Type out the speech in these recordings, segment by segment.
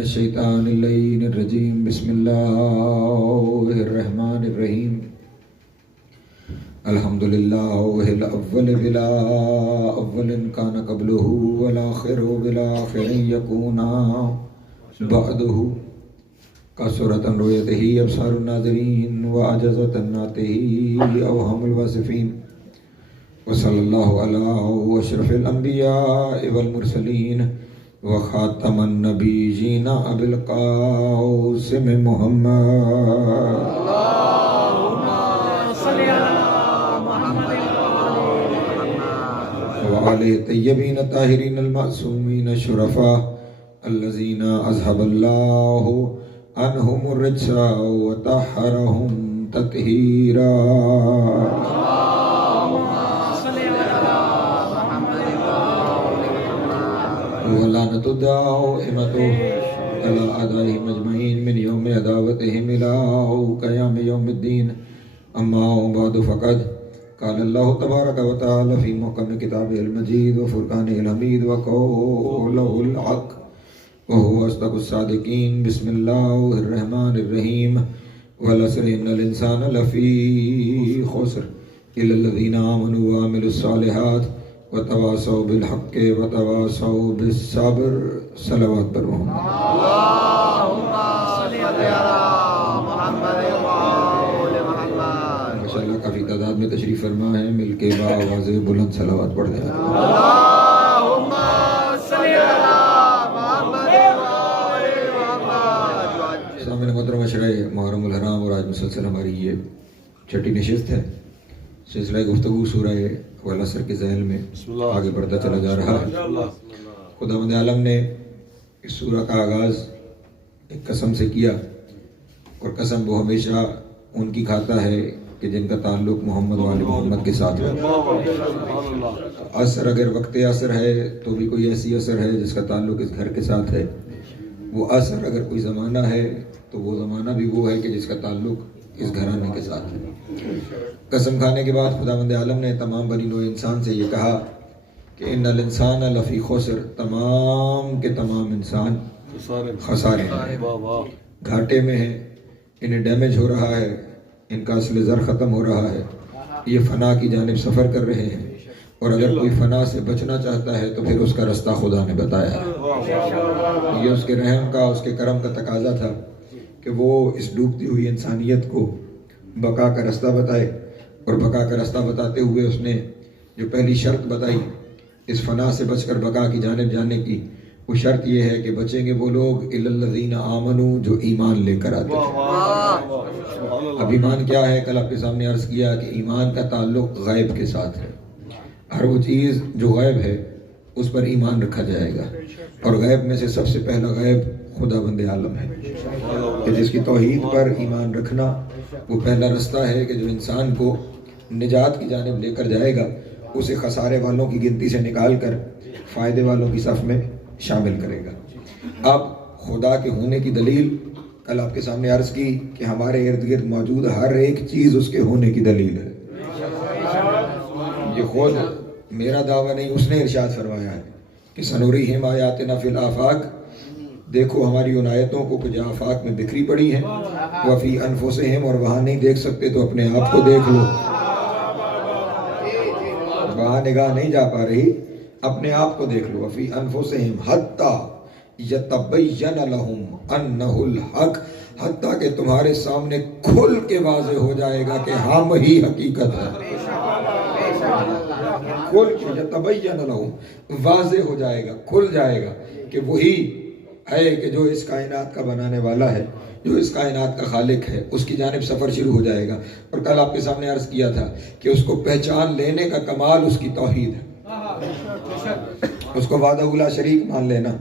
الشیطان اللعین الرجیم بسم اللہ الرحمن الرحیم الحمدللہ الاول بلا اول کان قبلہ والآخر بلا آخر یکونا بعدہ کثرت رؤیتہ ابصار الناظرین وعجزت نعتہ اوہام الواصفین وصلی اللہ علی اشرف الانبیاء والمرسلین وخاتم النبیین ابی القاسم محمد اللہم صلی علی محمد وعلی طیبین الطاہرین المعصومین الشرفاء الذین اذهب اللہ عنہم الرجس وطہرہم تطہیرا ولعنت الدائمۃ علی اعدائہم اجمعین من یوم عداوتہم الی قیام یوم الدین اما بعد فقد قال اللہ تبارک و تعالی فی محکم کتابہ المجید وفرقانہ الحمید وقولہ الحق وهو اصدق الصادقین بسم اللہ الرحمن الرحیم والعصر ان الانسان لفی خسر الا الذین آمنوا وعملوا الصالحات وتواصوا بالحق وتواصوا بالصبر صلوات پر اللہم صلی علی محمد وآل محمد ماشاءاللہ کافی تعداد میں تشریف فرما ہے، مل کے بآواز بلند صلوات پڑھ دیں اللہم صلی علی محمد وآل محمد۔ سامنے محترم عشرہ محرم الحرام اور آج مسلسل ہماری یہ چھٹی نشست ہے، سلسلہ گفتگو سورہ والعصر کے ذیل میں آگے بڑھتا چلا جا رہا ہے۔ خداوند عالم نے اس سورہ کا آغاز ایک قسم سے کیا، اور قسم وہ ہمیشہ ان کی کھاتا ہے کہ جن کا تعلق محمد وآل محمد کے ساتھ ہے۔ عصر اگر وقت عصر ہے تو بھی کوئی ایسی عصر ہے جس کا تعلق اس گھر کے ساتھ ہے، وہ عصر اگر کوئی زمانہ ہے تو وہ زمانہ بھی وہ ہے کہ جس کا تعلق اس گھرانے کے ساتھ ہے۔ قسم کھانے کے بعد خداوند عالم نے تمام بنی نوع انسان سے یہ کہا کہ ان الانسان لفی خسر، تمام کے تمام انسان خسارے ہیں، گھاٹے میں ہیں، انہیں ڈیمیج ہو رہا ہے، ان کا اصل زر ختم ہو رہا ہے، یہ فنا کی جانب سفر کر رہے ہیں، اور اگر کوئی فنا سے بچنا چاہتا ہے تو پھر اس کا رستہ خدا نے بتایا ہے۔ یہ اس کے رحم کا، اس کے کرم کا تقاضا تھا کہ وہ اس ڈوبتی ہوئی انسانیت کو بقا کا رستہ بتائے، اور بقا کا رستہ بتاتے ہوئے اس نے جو پہلی شرط بتائی اس فنا سے بچ کر بقا کی جانب جانے کی، وہ شرط یہ ہے کہ بچیں گے وہ لوگ الی الذین آمنوا جو ایمان لے کر آتے ہیں۔ اب ایمان کیا ہے؟ کل آپ کے سامنے عرض کیا کہ ایمان کا تعلق غیب کے ساتھ ہے۔ ہر وہ چیز جو غیب ہے اس پر ایمان رکھا جائے گا، اور غیب میں سے سب سے پہلا غیب خداوند عالم ہے، کہ جس کی توحید پر ایمان رکھنا وہ پہلا رستہ ہے کہ جو انسان کو نجات کی جانب لے کر جائے گا، اسے خسارے والوں کی گنتی سے نکال کر فائدے والوں کی صف میں شامل کرے گا۔ اب خدا کے ہونے کی دلیل کل آپ کے سامنے عرض کی کہ ہمارے ارد گرد موجود ہر ایک چیز اس کے ہونے کی دلیل ہے۔ یہ خود میرا دعویٰ نہیں، اس نے ارشاد فرمایا ہے کہ سنوریہم آیاتنا فی الآفاق، دیکھو ہماری ان آیتوں کو کچھ آفاق میں بکھری پڑی ہیں، وفی انفسہم، اور وہاں نہیں دیکھ سکتے تو اپنے آپ کو دیکھ لو، وہاں نگاہ نہیں جا پا رہی، اپنے آپ کو دیکھ لو، وفی انفسہم حتی یتبین لہم انہ الحق، حتیٰ کہ تمہارے سامنے کھل کے واضح ہو جائے گا کہ ہم ہی حقیقت ہے، کھل کے یتبین لہم، واضح ہو جائے گا، کھل جائے گا کہ وہی ہے کہ جو اس کائنات کا بنانے والا ہے، جو اس کائنات کا خالق ہے، اس کی جانب سفر شروع ہو جائے گا۔ اور کل آپ کے سامنے عرض کیا تھا کہ اس کو پہچان لینے کا کمال اس کی توحید ہے، اس کو وحدہ لا شریک مان لینا،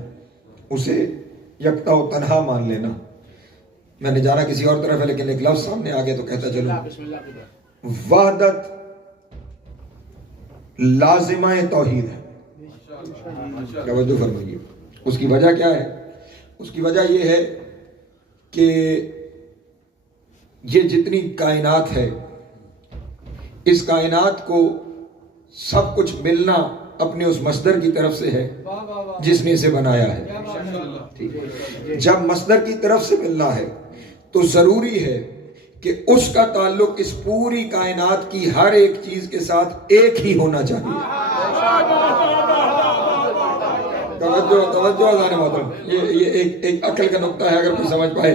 اسے یکتا و تنہا مان لینا، میں نے جانا کسی اور طرف ہے لیکن ایک لفظ سامنے آ گیا تو کہتا چلوں. وحدت لازمہ توحید ہے. توجہ فرمائیے. اس کی وجہ کیا ہے؟ اس کی وجہ یہ ہے کہ یہ جتنی کائنات ہے، اس کائنات کو سب کچھ ملنا اپنے اس مصدر کی طرف سے ہے جس نے اسے بنایا ہے. جب مصدر کی طرف سے ملنا ہے تو ضروری ہے کہ اس کا تعلق اس پوری کائنات کی ہر ایک چیز کے ساتھ ایک ہی ہونا چاہیے. توجہ اذان محترم، یہ ایک عقل کا نقطہ ہے. اگر کوئی سمجھ پائے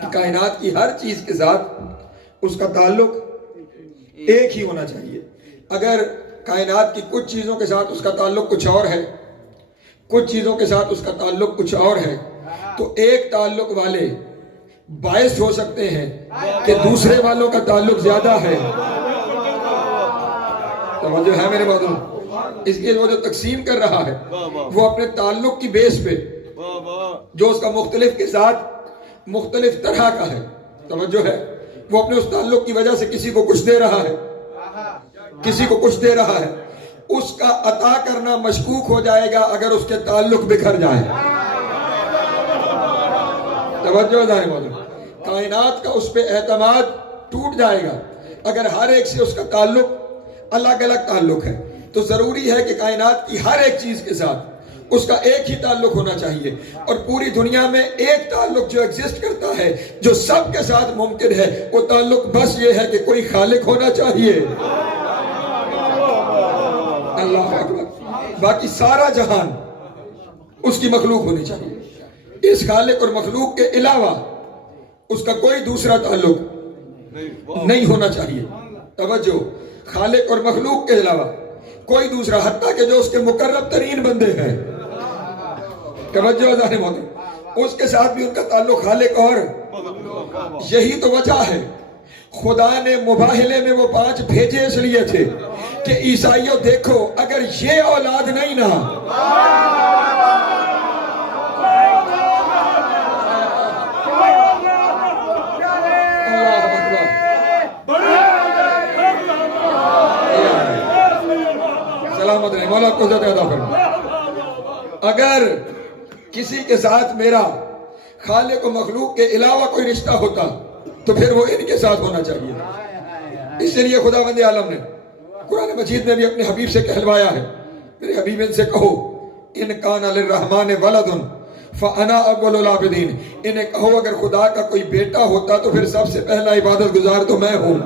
کہ کائنات کی ہر چیز کے ساتھ اس کا تعلق ایک ہی ہونا چاہیے. اگر کائنات کی کچھ چیزوں کے ساتھ اس کا تعلق کچھ اور ہے، کچھ چیزوں کے ساتھ اس کا تعلق کچھ اور ہے، تو ایک تعلق والے باعث ہو سکتے ہیں کہ دوسرے والوں کا تعلق زیادہ ہے. توجہ ہے میرے باتوں؟ اس لیے وہ جو تقسیم کر رہا ہے وہ اپنے تعلق کی بیس پہ جو اس کا مختلف کے ساتھ مختلف طرح کا ہے، توجہ ہے، وہ اپنے اس تعلق کی وجہ سے کسی کو کچھ دے رہا ہے، کسی کو کچھ دے رہا ہے. اس کا عطا کرنا مشکوک ہو جائے گا اگر اس کے تعلق بکھر جائے. توجہ ہے مولانا. کائنات کا اس پہ اعتماد ٹوٹ جائے گا اگر ہر ایک سے اس کا تعلق الگ الگ تعلق ہے. تو ضروری ہے کہ کائنات کی ہر ایک چیز کے ساتھ اس کا ایک ہی تعلق ہونا چاہیے. اور پوری دنیا میں ایک تعلق جو ایگزسٹ کرتا ہے، جو سب کے ساتھ ممکن ہے، وہ تعلق بس یہ ہے کہ کوئی خالق ہونا چاہیے. اللہ اکبر. باقی سارا جہان اس کی مخلوق ہونی چاہیے. اس خالق اور مخلوق کے علاوہ اس کا کوئی دوسرا تعلق نہیں ہونا چاہیے. توجہ، خالق اور مخلوق کے علاوہ کوئی دوسرا، حتیٰ کہ جو اس کے مقرب ترین بندے ہیں، توجہ ذہن مولانا، اس کے ساتھ بھی ان کا تعلق خالق اور. یہی تو وجہ ہے خدا نے مباہلے میں وہ 5 بھیجے اس لیے تھے کہ عیسائیوں دیکھو اگر یہ اولاد نہیں نا، سلامت رہے، مولا کو عزت عطا فرمائے. اگر کسی کے ساتھ میرا خالق و مخلوق کے علاوہ کوئی رشتہ ہوتا تو پھر وہ ان کے ساتھ ہونا چاہیے. اس لیے خداوند عالم نے قرآن مجید میں بھی اپنے حبیب سے کہلوایا ہے، میرے حبیب ان سے کہو ان کان للرحمن ولد فانا اول العابدین. انہیں کہو اگر خدا کا کوئی بیٹا ہوتا تو پھر سب سے پہلا عبادت گزار تو میں ہوں.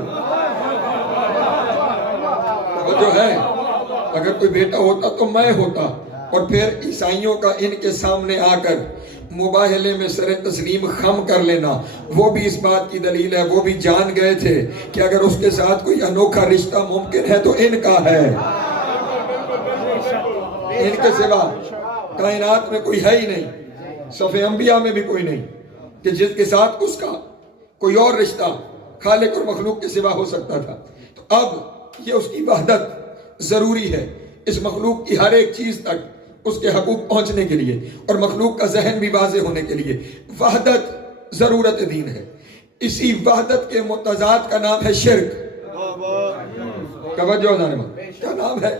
جو ہے اگر کوئی بیٹا ہوتا تو میں ہوتا. اور پھر عیسائیوں کا ان کے سامنے آ کر مباہلے میں سر تسلیم خم کر لینا، وہ بھی اس بات کی دلیل ہے. وہ بھی جان گئے تھے کہ اگر اس کے ساتھ کوئی انوکھا رشتہ ممکن ہے تو ان کا ہے. ان کے سوا کائنات میں کوئی ہے ہی نہیں، صف انبیاء میں بھی کوئی نہیں کہ جس کے ساتھ اس کا کوئی اور رشتہ خالق اور مخلوق کے سوا ہو سکتا تھا. تو اب یہ اس کی وحدت ضروری ہے اس مخلوق کی ہر ایک چیز تک اس کے حقوق پہنچنے کے لیے اور مخلوق کا ذہن بھی واضح ہونے کے لیے. وحدت ضرورت دین ہے. اسی وحدت کے متضاد کا نام ہے شرک. توجہ ذہن میں، کیا نام ہے؟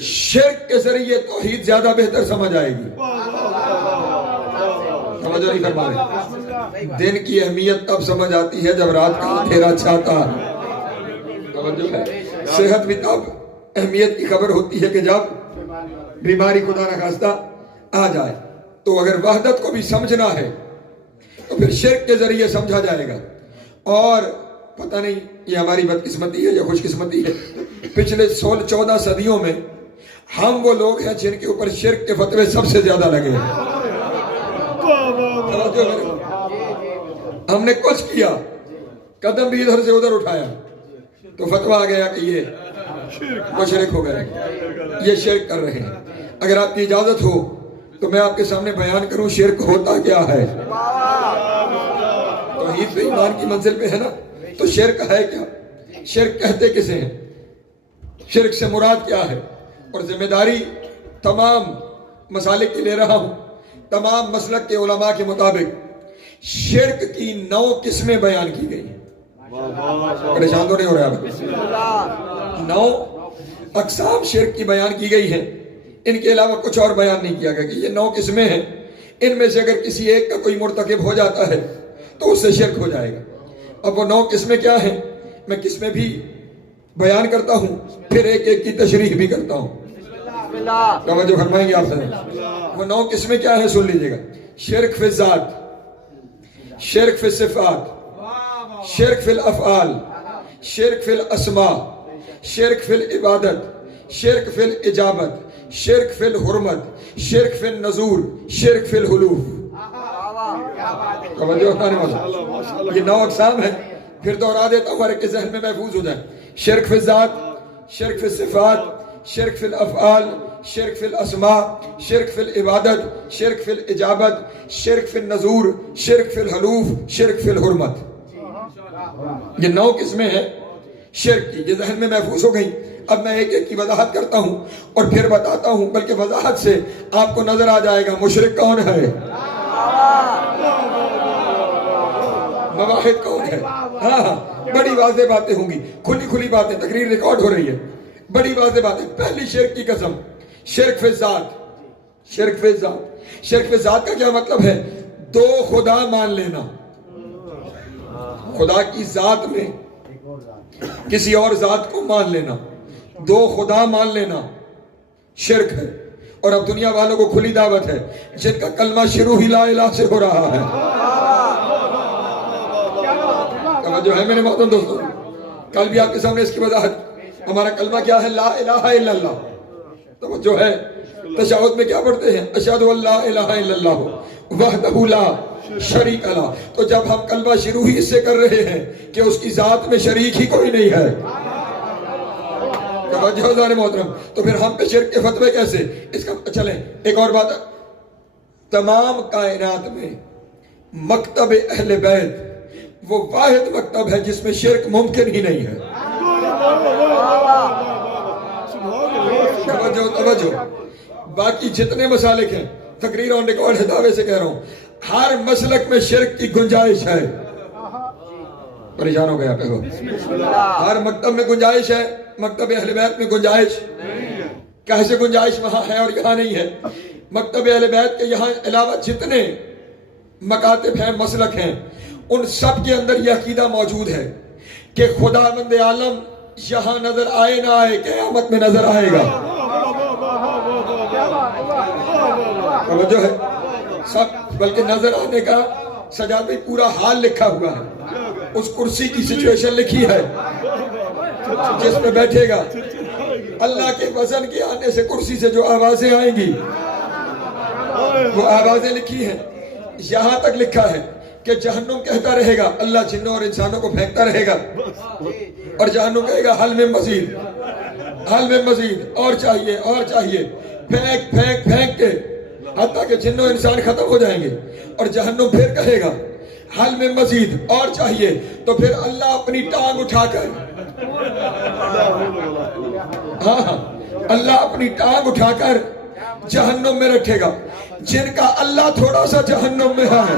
شرک کے ذریعے توحید زیادہ بہتر سمجھ آئے گی. توجہ نہیں فرما رہے. دن کی اہمیت تب سمجھ آتی ہے جب رات کا اندھیرا چھاتا. توجہ ہے. صحت بھی تب اہمیت کی خبر ہوتی ہے کہ جب بیماری خدا نخواستہ آ جائے. تو اگر وحدت کو بھی سمجھنا ہے تو پھر شرک کے ذریعے سمجھا جائے گا. اور پتہ نہیں یہ ہماری بدقسمتی ہے یا خوش قسمتی ہے، پچھلے 16-14 صدیوں میں ہم وہ لوگ ہیں جن کے اوپر شرک کے فتوے سب سے زیادہ لگے ہیں. ہم نے کچھ کیا، قدم بھی ادھر سے ادھر اٹھایا تو فتویٰ آ گیا کہ یہ مشرک ہو گئے، یہ شرک کر رہے ہیں. اگر آپ کی اجازت ہو تو میں آپ کے سامنے بیان کروں شرک ہوتا کیا ہے. توحید پہ ایمان کی منزل پہ ہے نا، تو شرک ہے کیا؟ شرک کہتے کسے ہیں؟ شرک سے مراد کیا ہے؟ اور ذمہ داری تمام مسالک کی لے رہا ہوں. تمام مسلک کے علماء کے مطابق شرک کی 9 قسمیں بیان کی گئی ہیں. پریشان تو نہیں ہو رہے آپ؟ 9 اقسام شرک کی بیان کی گئی ہیں. ان کے علاوہ کچھ اور بیان نہیں کیا گیا کہ یہ 9 قسمیں ہیں. ان میں سے اگر کسی ایک کا کوئی مرتکب ہو جاتا ہے تو اس سے شرک ہو جائے گا. اب وہ 9 قسمیں کیا ہیں میں قسمیں بھی بیان کرتا ہوں, پھر ایک ایک کی تشریح بھی کرتا ہوں. توجہ فرمائیں گے آپ سے. وہ 9 قسمیں کیا ہیں سن لیجئے گا. شرک فی الذات, شرک فی الصفات, شرک فی الافعال, شرک فی الاسماء, شرک فی العبادت, شرک فی الاجابت, شرک فی الحرمت, شرک فی النذور, شرک فی الحلوف. توجہ اٹھانے والا. یہ 9 اقسام ہیں, پھر دوہرا دیتا ہوں ہر ایک کے ذہن میں محفوظ ہو جائے. شرک فی الذات, شرک فی الصفات, شرک فی الافعال, شرک فی الاسماء, شرک فی العبادت, شرک فی الاجابت, شرک فی النذور, شرک فی الحلوف, شرک فی الحرمت. یہ 9 قسمیں ہیں شرک کی, یہ ذہن میں محفوظ ہو گئی. اب میں ایک ایک کی وضاحت کرتا ہوں اور پھر بتاتا ہوں, بلکہ وضاحت سے آپ کو نظر آ جائے گا مشرک کون ہے, مواحد کون ہے. ہاں بڑی واضح باتیں ہوں گی, کھلی کھلی باتیں, تقریر ریکارڈ ہو رہی ہے, بڑی واضح باتیں. پہلی شرک کی قسم, شرک فی الذات. شرک فی الذات, شرک فی الذات کا کیا مطلب ہے؟ 2 خدا مان لینا. خدا کی ذات میں کسی اور ذات کو مان لینا, 2 خدا مان لینا شرک ہے. اور اب دنیا والوں کو کھلی دعوت ہے جن کا کلمہ شروع ہی لا الہ سے ہو رہا ہے. توجہ ہے میرے محترم دوستو, کل بھی آپ کے سامنے اس کی وضاحت. ہمارا کلمہ کیا ہے؟ لا الہ الا اللہ. توجہ ہے, تشہد میں کیا پڑھتے ہیں؟ اشہد ان لا الہ الا اللہ وحدہ لا شریک لہ. تو جب ہم کلمہ شروع ہی اس سے کر رہے ہیں کہ اس کی ذات میں شریک ہی کوئی نہیں ہے, توجہ ذرا محترم, تو پھر ہم پہ شرک کے فتوے کیسے؟ اس کا چلیں ایک اور بات. تمام کائنات میں مکتب اہل بیت وہ واحد مکتب ہے جس میں شرک ممکن ہی نہیں ہے. توجہ توجہ. باقی جتنے مسالک ہیں, تقریر آن ریکارڈ ہے, دعوے سے کہہ رہا ہوں, ہر مسلک میں شرک کی گنجائش ہے. پریشان ہو گیا پہ ہو. ہر مکتب میں گنجائش ہے, مکتب اہل بیت میں گنجائش کیسے؟ گنجائش وہاں ہے اور یہاں نہیں ہے. مکتب اہل بیت کے یہاں علاوہ جتنے مکاتب ہیں, مسلک ہیں, ان سب کے اندر یہ عقیدہ موجود ہے کہ خداوند عالم یہاں نظر آئے نہ آئے, قیامت میں نظر آئے گا. توجہ ہے سب, بلکہ نظر آنے کا سجاد بھائی پورا حال لکھا ہوا ہے. اس کرسی کی سچویشن لکھی ہے جس پہ بیٹھے گا. اللہ کے وزن کے آنے سے کرسی سے جو آوازیں آئیں گی وہ آوازیں لکھی ہیں. یہاں تک لکھا ہے کہ جہنم کہتا رہے گا, اللہ جنوں اور انسانوں کو پھینکتا رہے گا, اور جہنم کہے گا حل میں مزید, حل میں مزید, اور چاہیے اور چاہیے, پھینک پھینک پھینک کے حتیٰ کہ جنوں انسان ختم ہو جائیں گے. اور جہنم پھر کہے گا حل میں مزید, اور چاہیے. تو پھر اللہ اپنی ٹانگ اٹھا کر, ہاں اللہ اپنی ٹانگ اٹھا کر جہنم میں رکھے گا. جن کا اللہ تھوڑا سا جہنم میں ہے,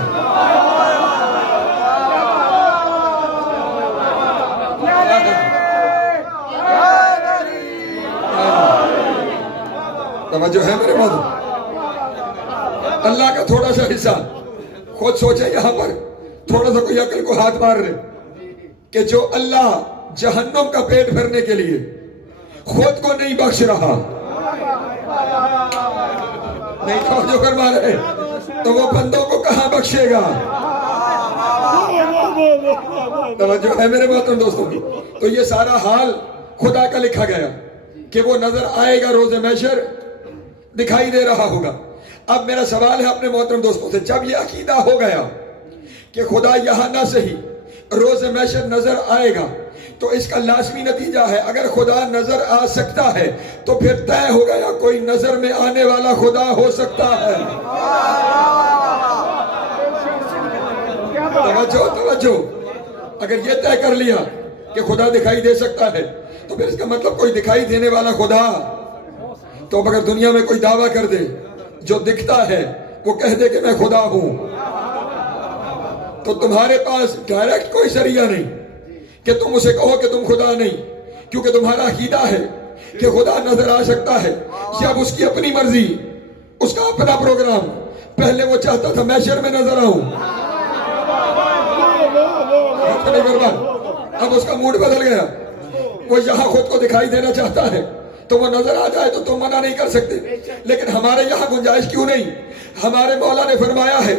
توجہ ہے میرے بھائی, اللہ کا تھوڑا سا حصہ. خود سوچیں یہاں پر تھوڑا سا کوئی عقل کو ہاتھ مار رہے کہ جو اللہ جہنم کا پیٹ بھرنے کے لیے خود کو نہیں بخش رہا, نہیں توجہ کروا رہے, تو وہ بندوں کو کہاں بخشے گا؟ توجہ ہے میرے محترم دوستوں کی. تو یہ سارا حال خدا کا لکھا گیا کہ وہ نظر آئے گا روز محشر, دکھائی دے رہا ہوگا. اب میرا سوال ہے اپنے محترم دوستوں سے, جب یہ عقیدہ ہو گیا کہ خدا یہاں نہ صحیح روز محشر نظر آئے گا, تو اس کا لازمی نتیجہ ہے اگر خدا نظر آ سکتا ہے تو پھر طے ہو گیا کوئی نظر میں آنے والا خدا ہو سکتا ہے. توجہ توجہ. اگر یہ طے کر لیا کہ خدا دکھائی دے سکتا ہے تو پھر اس کا مطلب کوئی دکھائی دینے والا خدا. تو اب اگر دنیا میں کوئی دعویٰ کر دے جو دکھتا ہے وہ کہہ دے کہ میں خدا ہوں, تو تمہارے پاس ڈائریکٹ کوئی ذریعہ نہیں کہ تم اسے کہو کہ تم خدا نہیں، کیونکہ تمہارا عقیدہ ہے کہ خدا نظر آ سکتا ہے یا اب اس کی اپنی مرضی، اس کا اپنا پروگرام۔ پہلے وہ چاہتا تھا محشر میں نظر آؤں، اب اس کا موڈ بدل گیا، وہ یہاں خود کو دکھائی دینا چاہتا ہے، تو وہ نظر آ جائے تو تم منع نہیں کر سکتے۔ لیکن ہمارے یہاں گنجائش کیوں نہیں؟ ہمارے مولا نے فرمایا ہے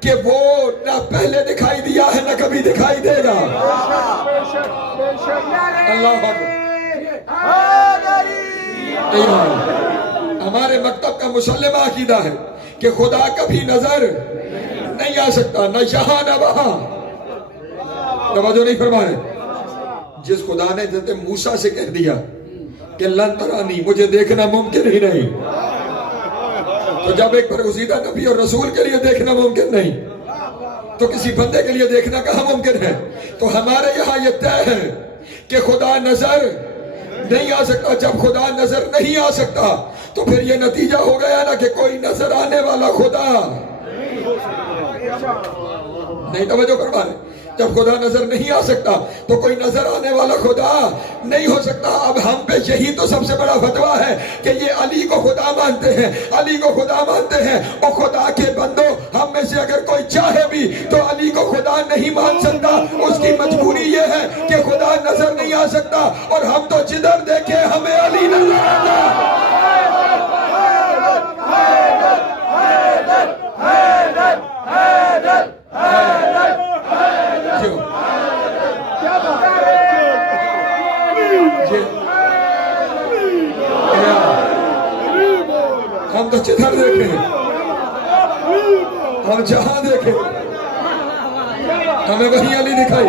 کہ وہ نہ پہلے دکھائی دیا ہے نہ کبھی دکھائی دے گا۔ اللہ اکبر۔ ہمارے مکتب کا مسلمہ عقیدہ ہے کہ خدا کبھی نظر نہیں آ سکتا، نہ یہاں نہ وہاں۔ توجہ نہیں فرما رہے؟ جس خدا نے حضرت موسیٰ سے کہہ دیا کہ لن ترانی، مجھے دیکھنا ممکن ہی نہیں، تو جب ایک برگزیدہ نبی اور رسول کے لیے دیکھنا ممکن نہیں تو کسی بندے کے لیے دیکھنا کہاں ممکن ہے؟ تو ہمارے یہاں یہ طے ہے کہ خدا نظر نہیں آ سکتا۔ جب خدا نظر نہیں آ سکتا تو پھر یہ نتیجہ ہو گیا نا کہ کوئی نظر آنے والا خدا نہیں۔ توجہ کروا رہے؟ جب خدا نظر نہیں آ سکتا تو کوئی نظر آنے والا خدا نہیں ہو سکتا۔ اب ہم پہ یہی تو سب سے بڑا فتویٰ ہے کہ یہ علی کو خدا مانتے ہیں، علی کو خدا مانتے ہیں۔ اور خدا کے بندوں، ہم میں سے اگر کوئی چاہے بھی تو علی کو خدا نہیں مان سکتا۔ اس کی مجبوری یہ ہے کہ خدا نظر نہیں آ سکتا، اور ہم تو جدھر دیکھیں ہمیں علی نظر آتا۔ ہم تو جدھر دیکھیں، ہم جہاں دیکھیں ہمیں وہی علی دکھائی۔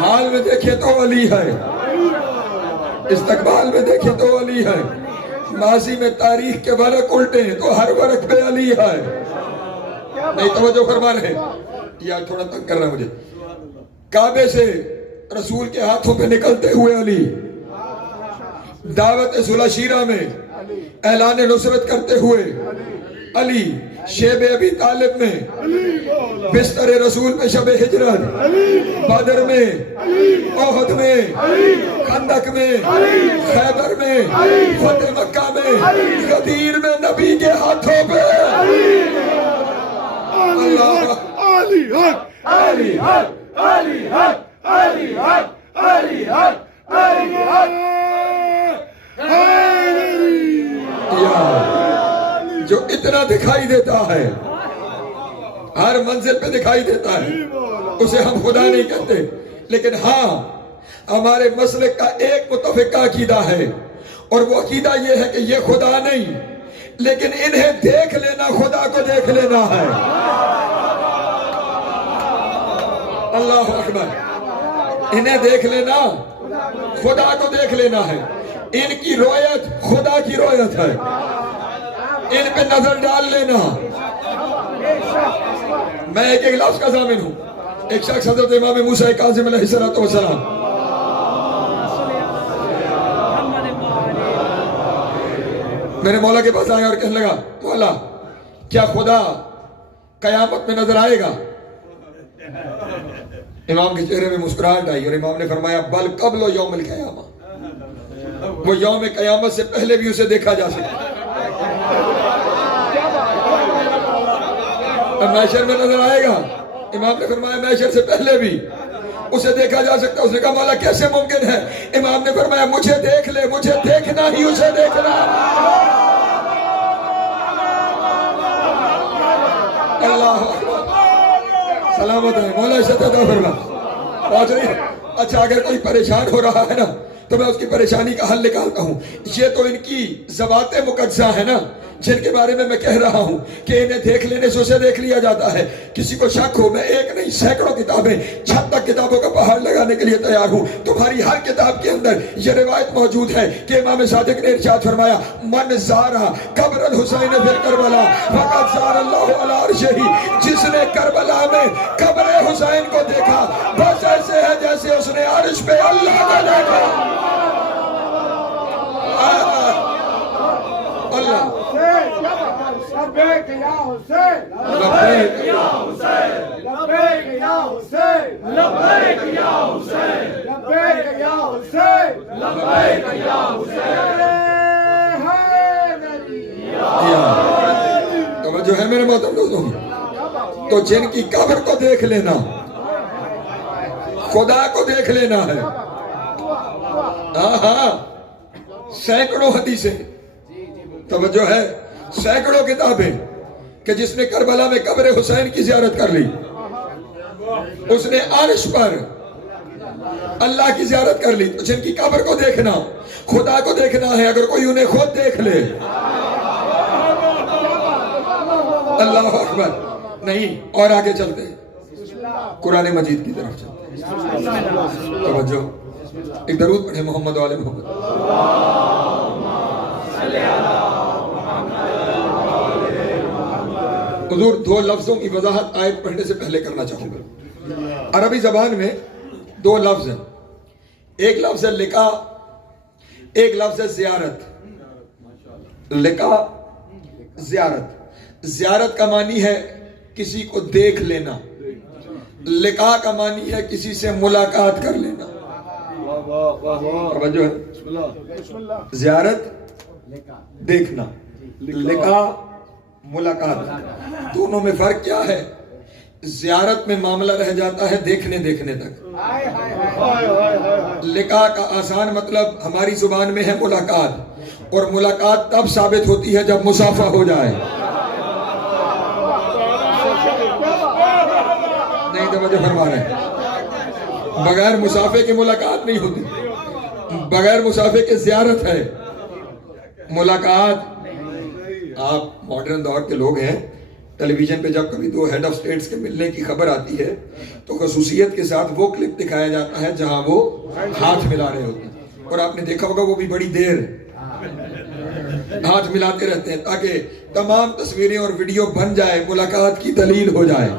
حال میں دیکھیں تو علی ہے، استقبال میں دیکھیں تو علی ہے، ماضی میں تاریخ کے ورق الٹے تو ہر ورق پہ علی ہے۔ نہیں توجہ فرما رہے؟ یہ تھوڑا تنگ کر رہا ہے مجھے۔ کعبے سے رسول کے ہاتھوں پہ نکلتے ہوئے علی، دعوت صلح شیرہ میں اعلان نصرت کرتے ہوئے علی، شیب ابی طالب میں، بستر رسول میں شب ہجرت، بدر میں، احد میں، خندق میں، خیبر میں، فتح مکہ میں، غدیر میں، نبی کے ہاتھوں پہ اللہ علی حق، علی حق، علی حق، علی حق، علی حق، علی حق، جو اتنا دکھائی دیتا ہے، ہر منزل پہ دکھائی دیتا ہے، اسے ہم خدا نہیں کہتے۔ لیکن ہاں، ہمارے مسلک کا ایک متفقہ عقیدہ ہے، اور وہ عقیدہ یہ ہے کہ یہ خدا نہیں، لیکن انہیں دیکھ لینا خدا کو دیکھ لینا ہے۔ اللہ اکبر۔ انہیں دیکھ لینا خدا کو دیکھ لینا ہے۔ ان کی رویت خدا کی رویت ہے، ان پہ نظر ڈال لینا۔ میں ایک لفظ کا ضامن ہوں۔ ایک شخص حضرت امام موسیٰ کاظم علیہ السلام میرے مولا کے پاس آیا اور کہنے لگا، مولا کیا خدا قیامت میں نظر آئے گا؟ امام کے چہرے میں مسکراہٹ آئی اور امام نے فرمایا، بل قبل یوم القیامہ، وہ یوم قیامت سے پہلے بھی اسے دیکھا جا سکتا۔ اب محشر میں نظر آئے گا؟ امام نے فرمایا محشر سے پہلے بھی اسے دیکھا جا سکتا۔ اس نے کہا، مولا کیسے ممکن ہے؟ امام نے فرمایا، مجھے دیکھ لے، مجھے دیکھنا ہی اسے دیکھنا۔ اللہ سلامت ہے، مولا عزت عطا فرما۔ پہنچ رہی ہے؟ اچھا، اگر کوئی پریشان ہو رہا ہے نا تو میں اس کی پریشانی کا حل نکالتا ہوں۔ یہ تو ان کی ذوات مقدسہ ہے نا، جن کے بارے میں کہہ رہا ہوں کہ انہیں دیکھ لینے سے اسے دیکھ لیا جاتا ہے۔ کسی کو شک ہو، میں ایک نہیں سینکڑوں کتابیں، چھت تک کتابوں کا پہاڑ لگانے کے لیے تیار ہوں۔ تمہاری ہر کتاب کے اندر یہ روایت موجود ہے کہ امام صادق نے ارشاد فرمایا، من زارا قبر الحسین فی کربلا فقد زار اللہ علی عرشہ۔ جس نے کربلا میں قبر حسین کو دیکھا بس ایسے ہے جیسے اس نے عرش پہ اللہ کو دیکھا۔ اللہ لبیک یا حسین لبیک یا حسین لبیک یا حسین لبیک یا حسین لبیک یا حسین لبیک یا حسین توجہ ہے میرے محترم دوستوں؟ تو جن کی قبر کو دیکھ لینا، خدا کو دیکھ لینا ہے. ہاں سینکڑوں حدیثیں، توجہ ہے، سینکڑوں کتابیں کہ جس نے کربلا میں قبر حسین کی زیارت کر لی، اس نے عرش پر اللہ کی زیارت کر لی. تو جن کی قبر کو دیکھنا، خدا کو دیکھنا ہے. اگر کوئی انہیں خود دیکھ لے، اللہ اکبر. نہیں، اور آگے چلتے ہیں، قرآن مجید کی طرف چلتے ہیں. توجہ، ایک درود پڑھیں محمد و آل محمد. حضور، دو لفظوں کی وضاحت آیت پڑھنے سے پہلے کرنا چاہوں گا. عربی زبان میں دو لفظ ہیں، ایک لفظ ہے لقاء، ایک لفظ ہے زیارت. لقاء، زیارت. زیارت کا معنی ہے کسی کو دیکھ لینا، لقاء کا معنی ہے کسی سے ملاقات کر لینا. توجہ ہے، زیارت دیکھنا، لقاء ملاقات. دونوں میں فرق کیا ہے؟ زیارت میں معاملہ رہ جاتا ہے دیکھنے تک. لقاء کا آسان مطلب ہماری زبان میں ہے ملاقات، اور ملاقات تب ثابت ہوتی ہے جب مصافحہ ہو جائے. نہیں توجہ فرما رہے ہیں. بغیر مصافحے کی ملاقات نہیں ہوتی، بغیر مصافحے کے زیارت ہے. ملاقات، آپ ماڈرن دور کے لوگ ہیں، ٹیلی ویژن پہ جب کبھی دو ہیڈ آف سٹیٹس کے ملنے کی خبر آتی ہے تو خصوصیت کے ساتھ وہ کلپ دکھایا جاتا ہے جہاں وہ ہاتھ ملا رہے ہوتے ہیں. اور آپ نے دیکھا ہوگا وہ بھی بڑی دیر ہاتھ ملاتے رہتے ہیں تاکہ تمام تصویریں اور ویڈیو بن جائے، ملاقات کی دلیل ہو جائے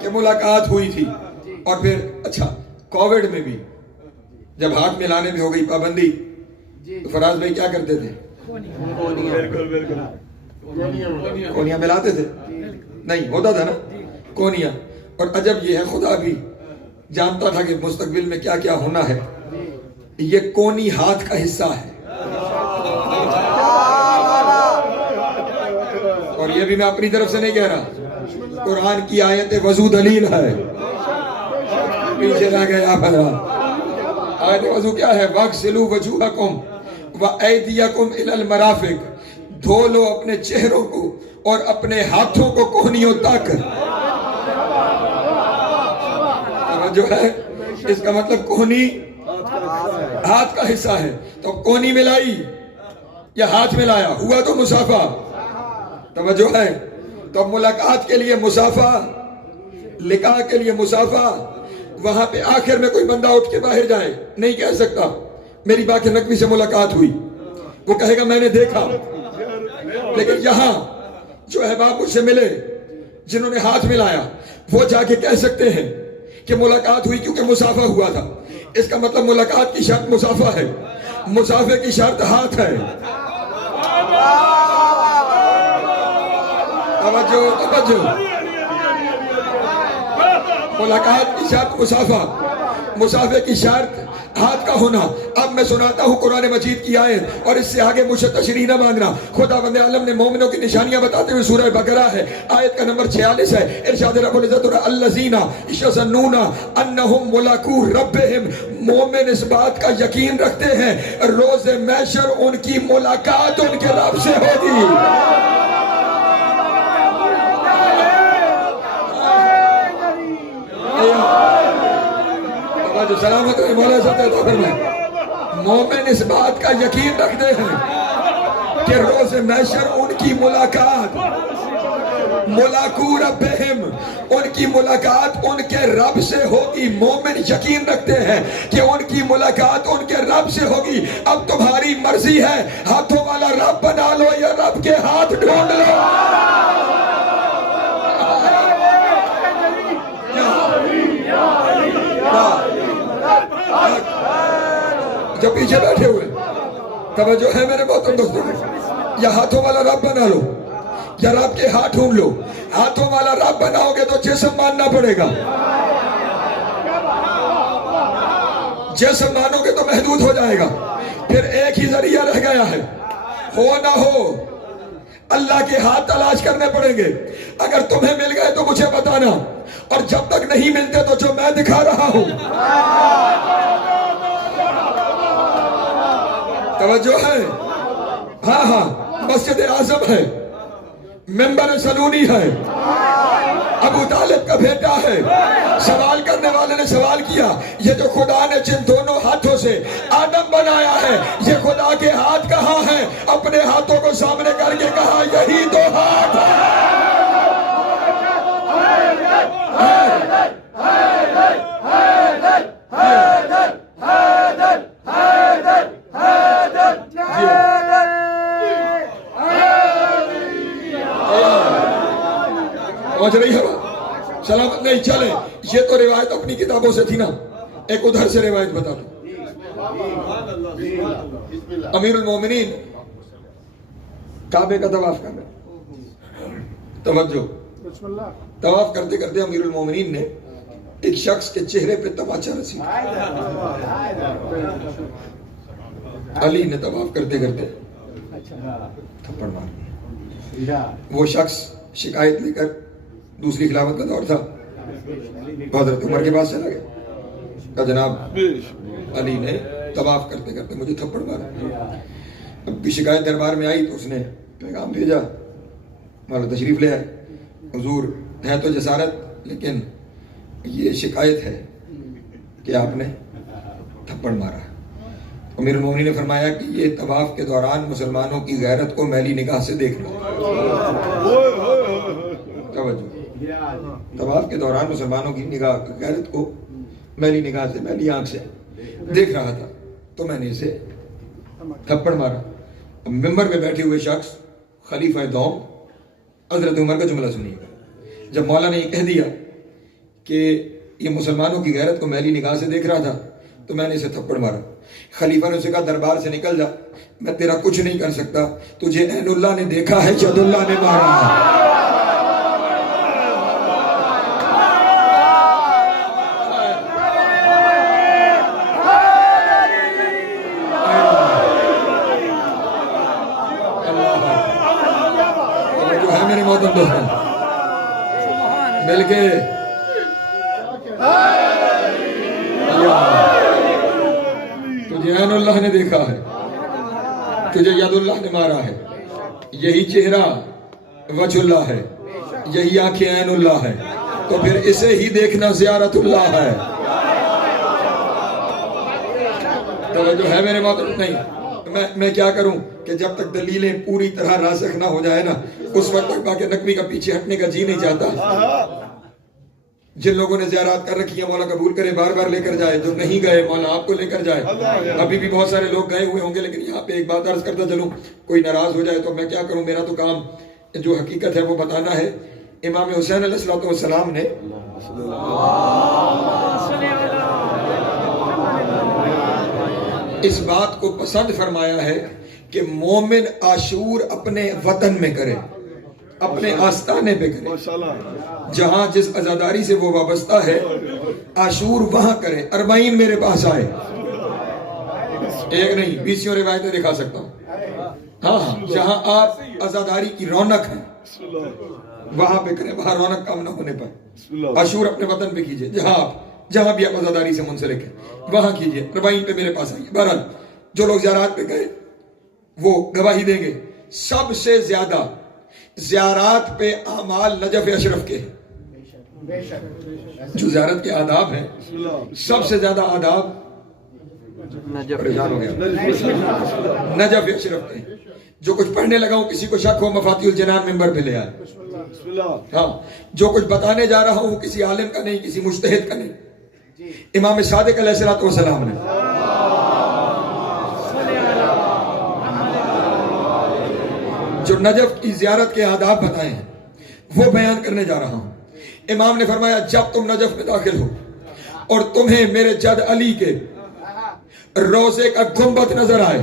کہ ملاقات ہوئی تھی. اور پھر اچھا، کووڈ میں بھی جب ہاتھ ملانے میں ہو گئی پابندی تو فراز بھائی کیا کرتے تھے؟ کونیاں ملاتے تھے؟ نہیں ہوتا تھا نا کونیاں. اور عجب یہ ہے، خدا بھی جانتا تھا کہ مستقبل میں کیا کیا ہونا ہے. یہ کونی ہاتھ کا حصہ ہے. اور یہ بھی میں اپنی طرف سے نہیں کہہ رہا، قرآن کی آیت وضو دلیل ہے. پیچھے نہ گئے آپ حضرات. آیت وضو کیا ہے؟ وَاغْسِلُوا وُجُوهَكُمْ وَأَيْدِيَكُمْ إِلَى الْمَرَافِقِ. دھو لو اپنے چہروں کو اور اپنے ہاتھوں کو کوہنیوں تک. جو ہے اس کا مطلب کوہنی ہاتھ کا حصہ ہے. تو کونی ملائی یا ہاتھ ملایا، ہوا تو مصافحہ. توجہ ہے. تو ملاقات کے لیے مصافحہ، لقاء کے لیے مصافحہ. وہاں پہ آخر میں کوئی بندہ اٹھ کے باہر جائے نہیں کہہ سکتا میری باقی نقوی سے ملاقات ہوئی، وہ کہے گا میں نے دیکھا. لیکن یہاں جو احباب مجھ سے ملے جنہوں نے ہاتھ ملایا، وہ جا کے کہہ سکتے ہیں کہ ملاقات ہوئی کیونکہ مصافحہ ہوا تھا. اس کا مطلب ملاقات کی شرط مصافحہ ہے، مصافحے کی شرط ہاتھ ہے. توجہ. ملاقات کی شرط مصافحہ، مصافحے کی شرط ہاتھ کا ہونا. اب میں سناتا ہوں قرآن مجید کی آیت، اور اس سے آگے مجھے تشریح نہ مانگنا. خدا بند عالم نے مومنوں کی نشانیاں بتاتے ہوئے سورہ بقرہ ہے، آیت کا نمبر 46 ہے. ارشاد رب العزت الذین یظنون انہم ملاقو ربہم. مومن اس بات کا یقین رکھتے ہیں روز محشر ان کی ملاقات ان کے رب سے ہوگی. سلامت مولا صاحب فرمائے، مومن اس بات کا یقین رکھتے ہیں کہ روز محشر ان کی ملاقات، ملاقو ربہم، ان کی ملاقات ان کے رب سے ہوگی. مومن یقین رکھتے ہیں کہ ان کی ملاقات ان کے رب سے ہوگی. اب تمہاری مرضی ہے، ہاتھوں والا رب بنا لو یا رب کے ہاتھ ڈھونڈ لو. جو پیچھے بیٹھے ہوئے توجہ ہے میرے محترم دوستوں، یا ہاتھوں والا رب بنا لو یا رب کے ہاتھ ڈھونڈ لو. ہاتھوں والا رب بناؤ گے تو جسم ماننا پڑے گا، جسم مانو گے تو محدود ہو جائے گا. پھر ایک ہی ذریعہ رہ گیا ہے، ہو نہ ہو اللہ کے ہاتھ تلاش کرنے پڑیں گے. اگر تمہیں مل گئے تو مجھے بتانا، اور جب تک نہیں ملتے تو جو میں دکھا رہا ہوں. توجہ ہے؟ ہاں ہاں، مسجد اعظم ہے، ممبر سلونی ہے، ابو طالب کا بیٹا ہے. سوال کرنے والے نے سوال کیا، یہ جو خدا نے جن دونوں ہاتھوں سے آدم بنایا ہے، یہ خدا کے ہاتھ کہاں ہیں؟ اپنے ہاتھوں کو سامنے کر کے کہا، یہی دو ہاتھ پہنچ رہی ہے. سلامت نہیں چلے. یہ تو روایت اپنی کتابوں سے تھی نا، ایک ادھر سے روایت بتا دوں. امیر المومنین کعبے کا طواف کر رہے، توجہ، طواف کرتے کرتے امیر المومنین نے ایک شخص کے چہرے پہ تماچا رسید. علی نے طواف کرتے کرتے تھپڑ مار دیا. وہ شخص شکایت لے کر، دوسری خلافت کا دور تھا، حضرت عمر کے پاس چلا گیا، کہا جناب علی نے طواف کرتے کرتے مجھے تھپڑ مارا. اب کی شکایت دربار میں آئی تو اس نے پیغام بھیجا، مولا تشریف لے آئے. حضور ہے تو جسارت، لیکن یہ شکایت ہے کہ آپ نے تھپڑ مارا. امیر المومنین نے فرمایا کہ یہ طواف کے دوران مسلمانوں کی غیرت کو میلی نگاہ سے دیکھ لو. توجہ، طواف کے دوران مسلمانوں کی نگاہ غیرت کو میلی نگاہ سے، میلی آنکھ سے دیکھ رہا تھا، تو میں نے اسے تھپڑ مارا. ممبر پہ بیٹھے ہوئے شخص خلیفہ دوم حضرت عمر کا جملہ سنیے گا. جب مولا نے یہ کہہ دیا کہ یہ مسلمانوں کی غیرت کو میلی نگاہ سے دیکھ رہا تھا تو میں نے اسے تھپڑ مارا. خلیفہ نے اسے کہا دربار سے نکل جا، میں تیرا کچھ نہیں کر سکتا، تجھے عین اللہ نے دیکھا ہے، ید اللہ نے مارا ہے. مل کے تجھے عین اللہ نے دیکھا ہے، تجھے ید اللہ نے مارا ہے. یہی چہرہ وجہ اللہ ہے، یہی آنکھیں عین اللہ ہے، تو پھر اسے ہی دیکھنا زیارت اللہ ہے. توجہ ہے میرے محترم؟ نہیں، میں کیا کروں کہ جب تک دلیلیں پوری طرح راسخ نہ ہو جائے نا، اس وقت تک باقی نقوی کا پیچھے ہٹنے کا جی نہیں چاہتا. جن لوگوں نے زیارات کر رکھی ہے مولا قبول کرے، بار بار لے کر جائے. جو نہیں گئے مولا آپ کو لے کر جائے. ابھی بھی بہت سارے لوگ گئے ہوئے ہوں گے، لیکن یہاں پہ ایک بات عرض کرتا چلوں، کوئی ناراض ہو جائے تو میں کیا کروں، میرا تو کام جو حقیقت ہے وہ بتانا ہے. امام حسین علیہ السلام نے اس بات کو پسند فرمایا ہے کہ مومن عاشور اپنے وطن میں کرے، اپنے آستانے پہ کرے، جہاں جس عزاداری سے وہ وابستہ ہے عاشور وہاں کرے. 40 میرے پاس آئے، ایک نہیں 20 روایتیں دکھا سکتا ہوں. ہاں، جہاں آپ عزاداری کی رونق ہے وہاں پہ کریں، وہاں رونق کم نہ ہونے پر. عاشور اپنے وطن پہ کیجئے، جہاں بھی آپ عزاداری سے منسلک ہیں وہاں کیجئے. 40 پہ میرے پاس آئیے. بہرحال جو لوگ زیارات پہ گئے وہ گواہی دیں گے، سب سے زیادہ زیارات پہ اعمال نجف اشرف کے جو زیارت کے آداب ہیں، سب سے زیادہ آداب نجف اشرف کے. جو کچھ پڑھنے لگا ہوں، کسی کو شک ہو مفاتیح الجنان ممبر پہ لے آئے. ہاں، جو کچھ بتانے جا رہا ہوں کسی عالم کا نہیں، کسی مجتہد کا نہیں، امام صادق علیہ السلام نے جو نجف کی زیارت کے آداب بتائے ہیں وہ بیان کرنے جا رہا ہوں. امام نے فرمایا جب تم نجف میں داخل ہو اور تمہیں میرے جد علی کے روزے کا گنبد نظر آئے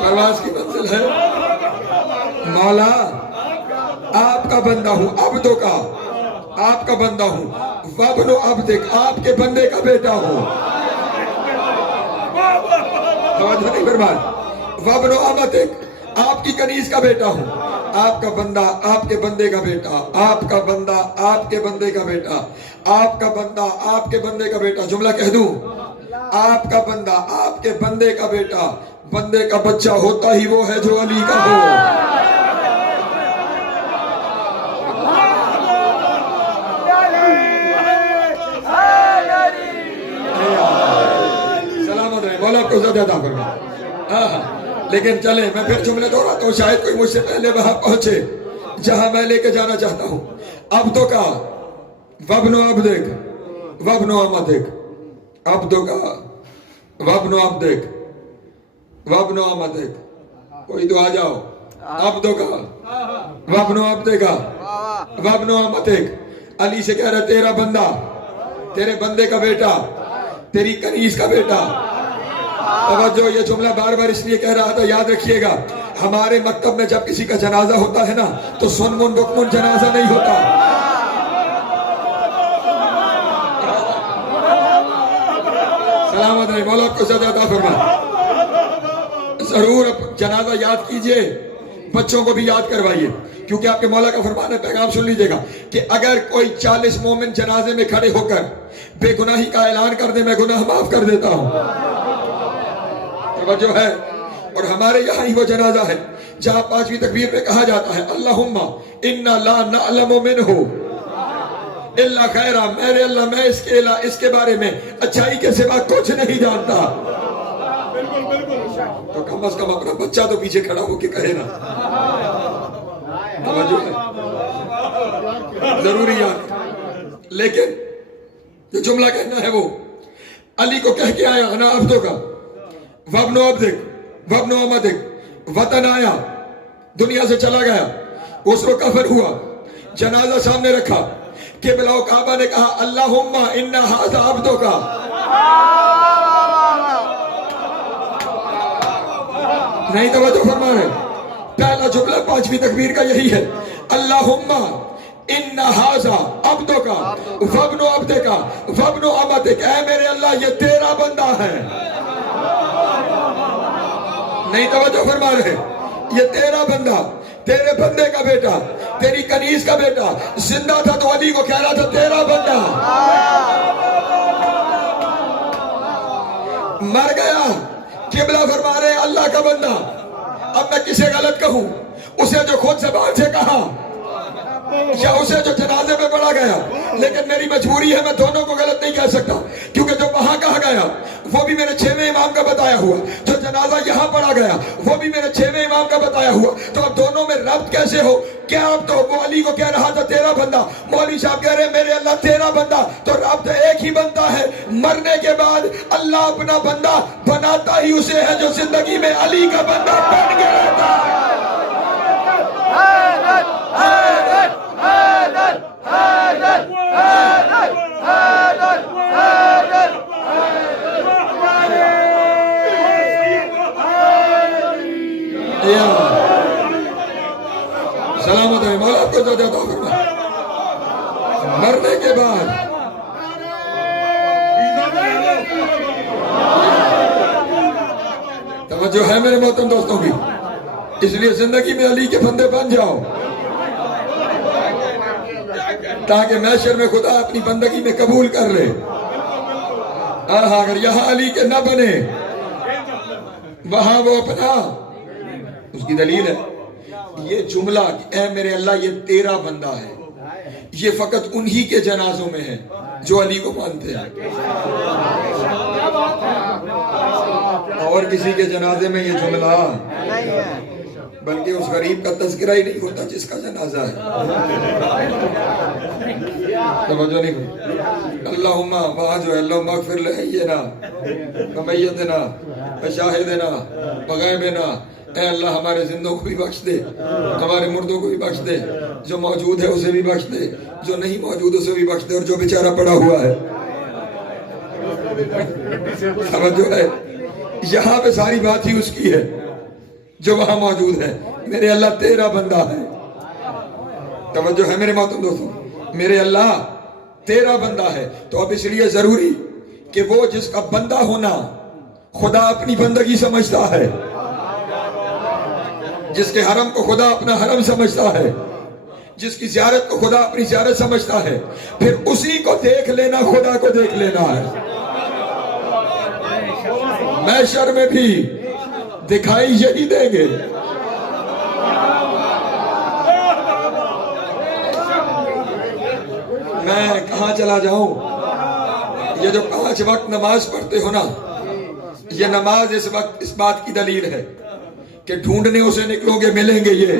پرواز کی منزل ہے مولا آپ کا بندہ ہوں عبدوں کا آپ کا بندہ ہوں وابن عبدک آپ کے بندے کا بیٹا ہوں توجہ نہیں فرمائے وابن عمتک آپ کی کنیز کا بیٹا ہوں آپ کا بندہ آپ کے بندے کا بیٹا آپ کا بندہ آپ کے بندے کا بیٹا آپ کا بندہ آپ کے بندے کا بیٹا جملہ کہہ دوں آپ کا بندہ آپ کے بندے کا بیٹا بندے کا بچہ ہوتا ہی وہ ہے جو علی کا ہو سلامت رہے مولا کو زیادہ عطا فرمائے لیکن چلیں میں پھر جملے دوہراتا ہوں شاید کوئی مجھ سے پہلے وہاں پہنچے جہاں میں لے کے جانا چاہتا ہوں عبدوں کا وابن عبدک وابن عمتک عبدوں کا وابن عبدک وابن عمتک کوئی تو آ جاؤ عبدوں کا وابن عبدک وابن عمتک علی سے کہہ رہا تیرا بندہ تیرے بندے کا بیٹا تیری کنیز کا بیٹا توجہ یہ جملہ بار بار اس لیے کہہ رہا تھا یاد رکھیے گا ہمارے مکتب میں جب کسی کا جنازہ ہوتا ہے نا تو سنمن بکمن جنازہ نہیں ہوتا سلامت رہے مولا کو زیادہ عطا فرمائے ضرور جنازہ یاد کیجئے بچوں کو بھی یاد کروائیے کیونکہ آپ کے مولا کا فرمان ہے پیغام سن لیجئے گا کہ اگر کوئی 40 مومن جنازے میں کھڑے ہو کر بے گناہی کا اعلان کر دے میں گناہ معاف کر دیتا ہوں توجہ ہے اور ہمارے یہاں ہی وہ جنازہ ہے جہاں 5ویں تکبیر میں کہا جاتا ہے اللہم انا لا نعلم منہ الا خیرہ میرے اللہ میں اس کے بارے میں اچھائی کے سوا کچھ نہیں جانتا تو کم از کم اپنا بچہ تو پیچھے کھڑا ہو کے کہے نا توجہ ہے ضروری یاد لیکن جو جملہ کہنا ہے وہ علی کو کہہ کے آیا انا عبدوں کا وابن عبدک وابن عمتک وطن آیا دنیا سے چلا گیا اس کو کفن ہوا جنازہ سامنے رکھا قبلہ و کعبہ نے کہا اللہم انا ھذا عبدوں کا نہیں توجہ فرما رہے پہلا جملہ 5ویں تکبیر کا یہی ہے اللہم انا ھذا عبدوں کا وابن عبدک وابن عمتک اے میرے اللہ یہ تیرا بندہ ہے نہیں توجہ فرما رہے یہ تیرا بندہ تیرے بندے کا بیٹا تیری کنیز کا بیٹا زندہ تھا تو علی کو کہہ رہا تھا تیرا بندہ مر گیا قبلہ فرما رہے اللہ کا بندہ اب میں کسے غلط کہوں اسے جو خود زبان سے کہا یا اسے جو جنازے میں پڑھا گیا لیکن میری مجبوری ہے میں دونوں کو غلط نہیں کہہ سکتا کیونکہ جو وہاں کہا گیا وہ بھی میرے 6ویں امام کا بتایا ہوا جو جنازہ یہاں پڑھا گیا وہ بھی میرے 6ویں امام کا بتایا ہوا تو اب دونوں میں ربط کیسے ہو کیا اب تو وہ علی کو کہہ رہا تھا تیرا بندہ مولوی صاحب کہہ رہے میرے اللہ تیرا بندہ تو ربط ایک ہی بنتا ہے مرنے کے بعد اللہ اپنا بندہ بناتا ہی اسے ہے جو زندگی میں علی کا بندہ بن کے رہتا ہے سلامت ہے مولا کو زیادہ عطا فرمائے مرنے کے بعد توجہ ہے میرے محترم دوستوں کی اس لیے زندگی میں علی کے بندے بن جاؤ تاکہ محشر میں خدا اپنی بندگی میں قبول کر لے اگر یہاں علی کے نہ بنے وہاں وہ اپنا اس کی دلیل ہے یہ جملہ اے میرے اللہ یہ تیرا بندہ ہے یہ فقط انہی کے جنازوں میں ہے جو علی کو مانتے ہیں اور کسی کے جنازے میں یہ جملہ بلکہ اس غریب کا تذکرہ ہی نہیں ہوتا جس کا جنازہ ہے توجہ نہیں ہوئی اللہم وہاں جو ہے اللہم اغفر لحینا ومیتنا وشاہدنا وغیبنا اے اللہ ہمارے زندوں کو بھی بخش دے ہمارے مردوں کو بھی بخش دے جو موجود ہے اسے بھی بخش دے جو نہیں موجود اسے بھی بخش دے اور جو بیچارہ پڑا ہوا ہے توجہ ہے، یہاں پہ ساری بات ہی اس کی ہے جو وہاں موجود ہے. میرے اللہ تیرا بندہ ہے. توجہ ہے میرے محترم دوستوں، میرے اللہ تیرا بندہ ہے. تو اب اس لیے ضروری کہ وہ جس کا بندہ ہونا خدا اپنی بندگی سمجھتا ہے، جس کے حرم کو خدا اپنا حرم سمجھتا ہے، جس کی زیارت کو خدا اپنی زیارت سمجھتا ہے، پھر اسی کو دیکھ لینا خدا کو دیکھ لینا ہے. محشر میں بھی دکھائی یہی دیں گے. میں کہاں چلا جاؤں؟ یہ جو 5 وقت نماز پڑھتے ہو نا، یہ نماز اس وقت اس بات کی دلیل ہے کہ ڈھونڈنے اسے نکلو گے ملیں گے. یہ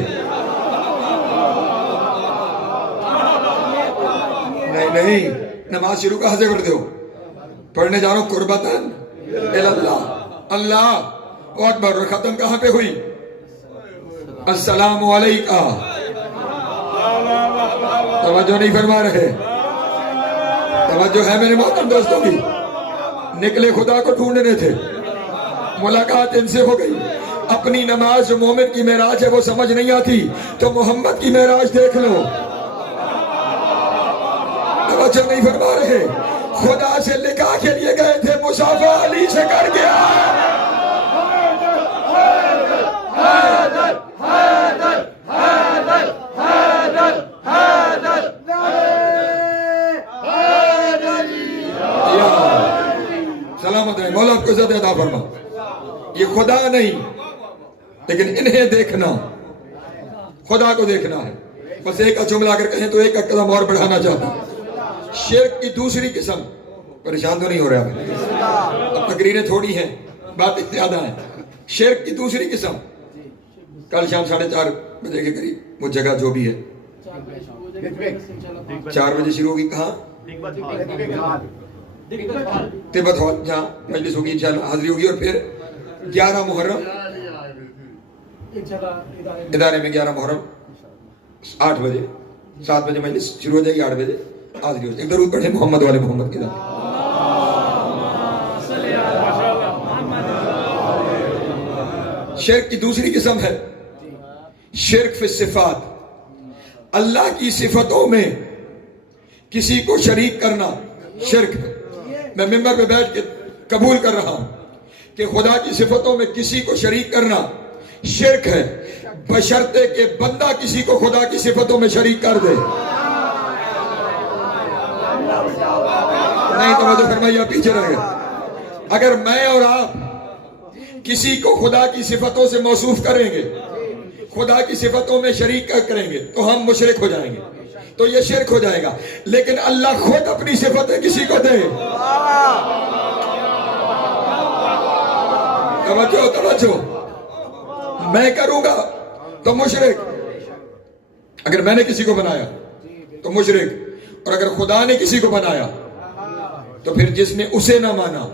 نہیں، نماز شروع کہاں سے کرتے ہو؟ پڑھنے جا رہا ہوں قربتاً اللہ، اللہ اکبر. اور ختم کہاں پہ ہوئی؟ السلام علیکہ. توجہ نہیں فرما رہے؟ توجہ ہے میرے محترم دوستوں کی؟ نکلے خدا کو ڈھونڈنے تھے، ملاقات ان سے ہو گئی. اپنی نماز جو مومن کی معراج ہے وہ سمجھ نہیں آتی تو محمد کی معراج دیکھ لو. توجہ نہیں فرما رہے؟ خدا سے نکاح کے لیے گئے تھے، مصافحہ علی سے کر گیا. سلامت ہے، مولا آپ کو عزت عطا فرما. یہ خدا نہیں لیکن انہیں دیکھنا، خدا کو دیکھنا ہے. بس ایک جملہ اگر کہیں تو ایک قدم اور بڑھانا چاہتا ہوں. شرک کی دوسری قسم، پریشان تو نہیں ہو رہا؟ اب تقریریں تھوڑی ہیں، باتیں زیادہ ہیں. شرک کی دوسری قسم، کل شام 4:30 بجے کے قریب وہ جگہ جو بھی ہے 4 بجے شروع ہوگی. کہاں؟ تبت ہال، جہاں مجلس ہوگی انشاءاللہ، حاضری ہوگی. اور پھر 11 محرم ادارے میں 11 محرم 8 بجے 7 بجے مجلس شروع ہو جائے گی، 8 بجے حاضری ہو جائے گی. ایک درود پڑھیں محمد والے محمد کے ذات. شرک کی دوسری قسم ہے شرک فی الصفات. اللہ کی صفتوں میں کسی کو شریک کرنا شرک ہے. میں ممبر پہ بیٹھ کے قبول کر رہا ہوں کہ خدا کی صفتوں میں کسی کو شریک کرنا شرک ہے، بشرطے کہ بندہ کسی کو خدا کی صفتوں میں شریک کر دے. نہیں توجہ فرمائیے، پیچھے رہ گئے. اگر میں اور آپ کسی کو خدا کی صفتوں سے موصوف کریں گے، خدا کی صفتوں میں شریک کریں گے تو ہم مشرک ہو جائیں گے، تو یہ شرک ہو جائے گا. لیکن اللہ خود اپنی صفتیں کسی کو دے. توجہ، میں کروں گا تو مشرک. اگر میں نے کسی کو بنایا تو مشرک، اور اگر خدا نے کسی کو بنایا تو پھر جس نے اسے نہ مانا.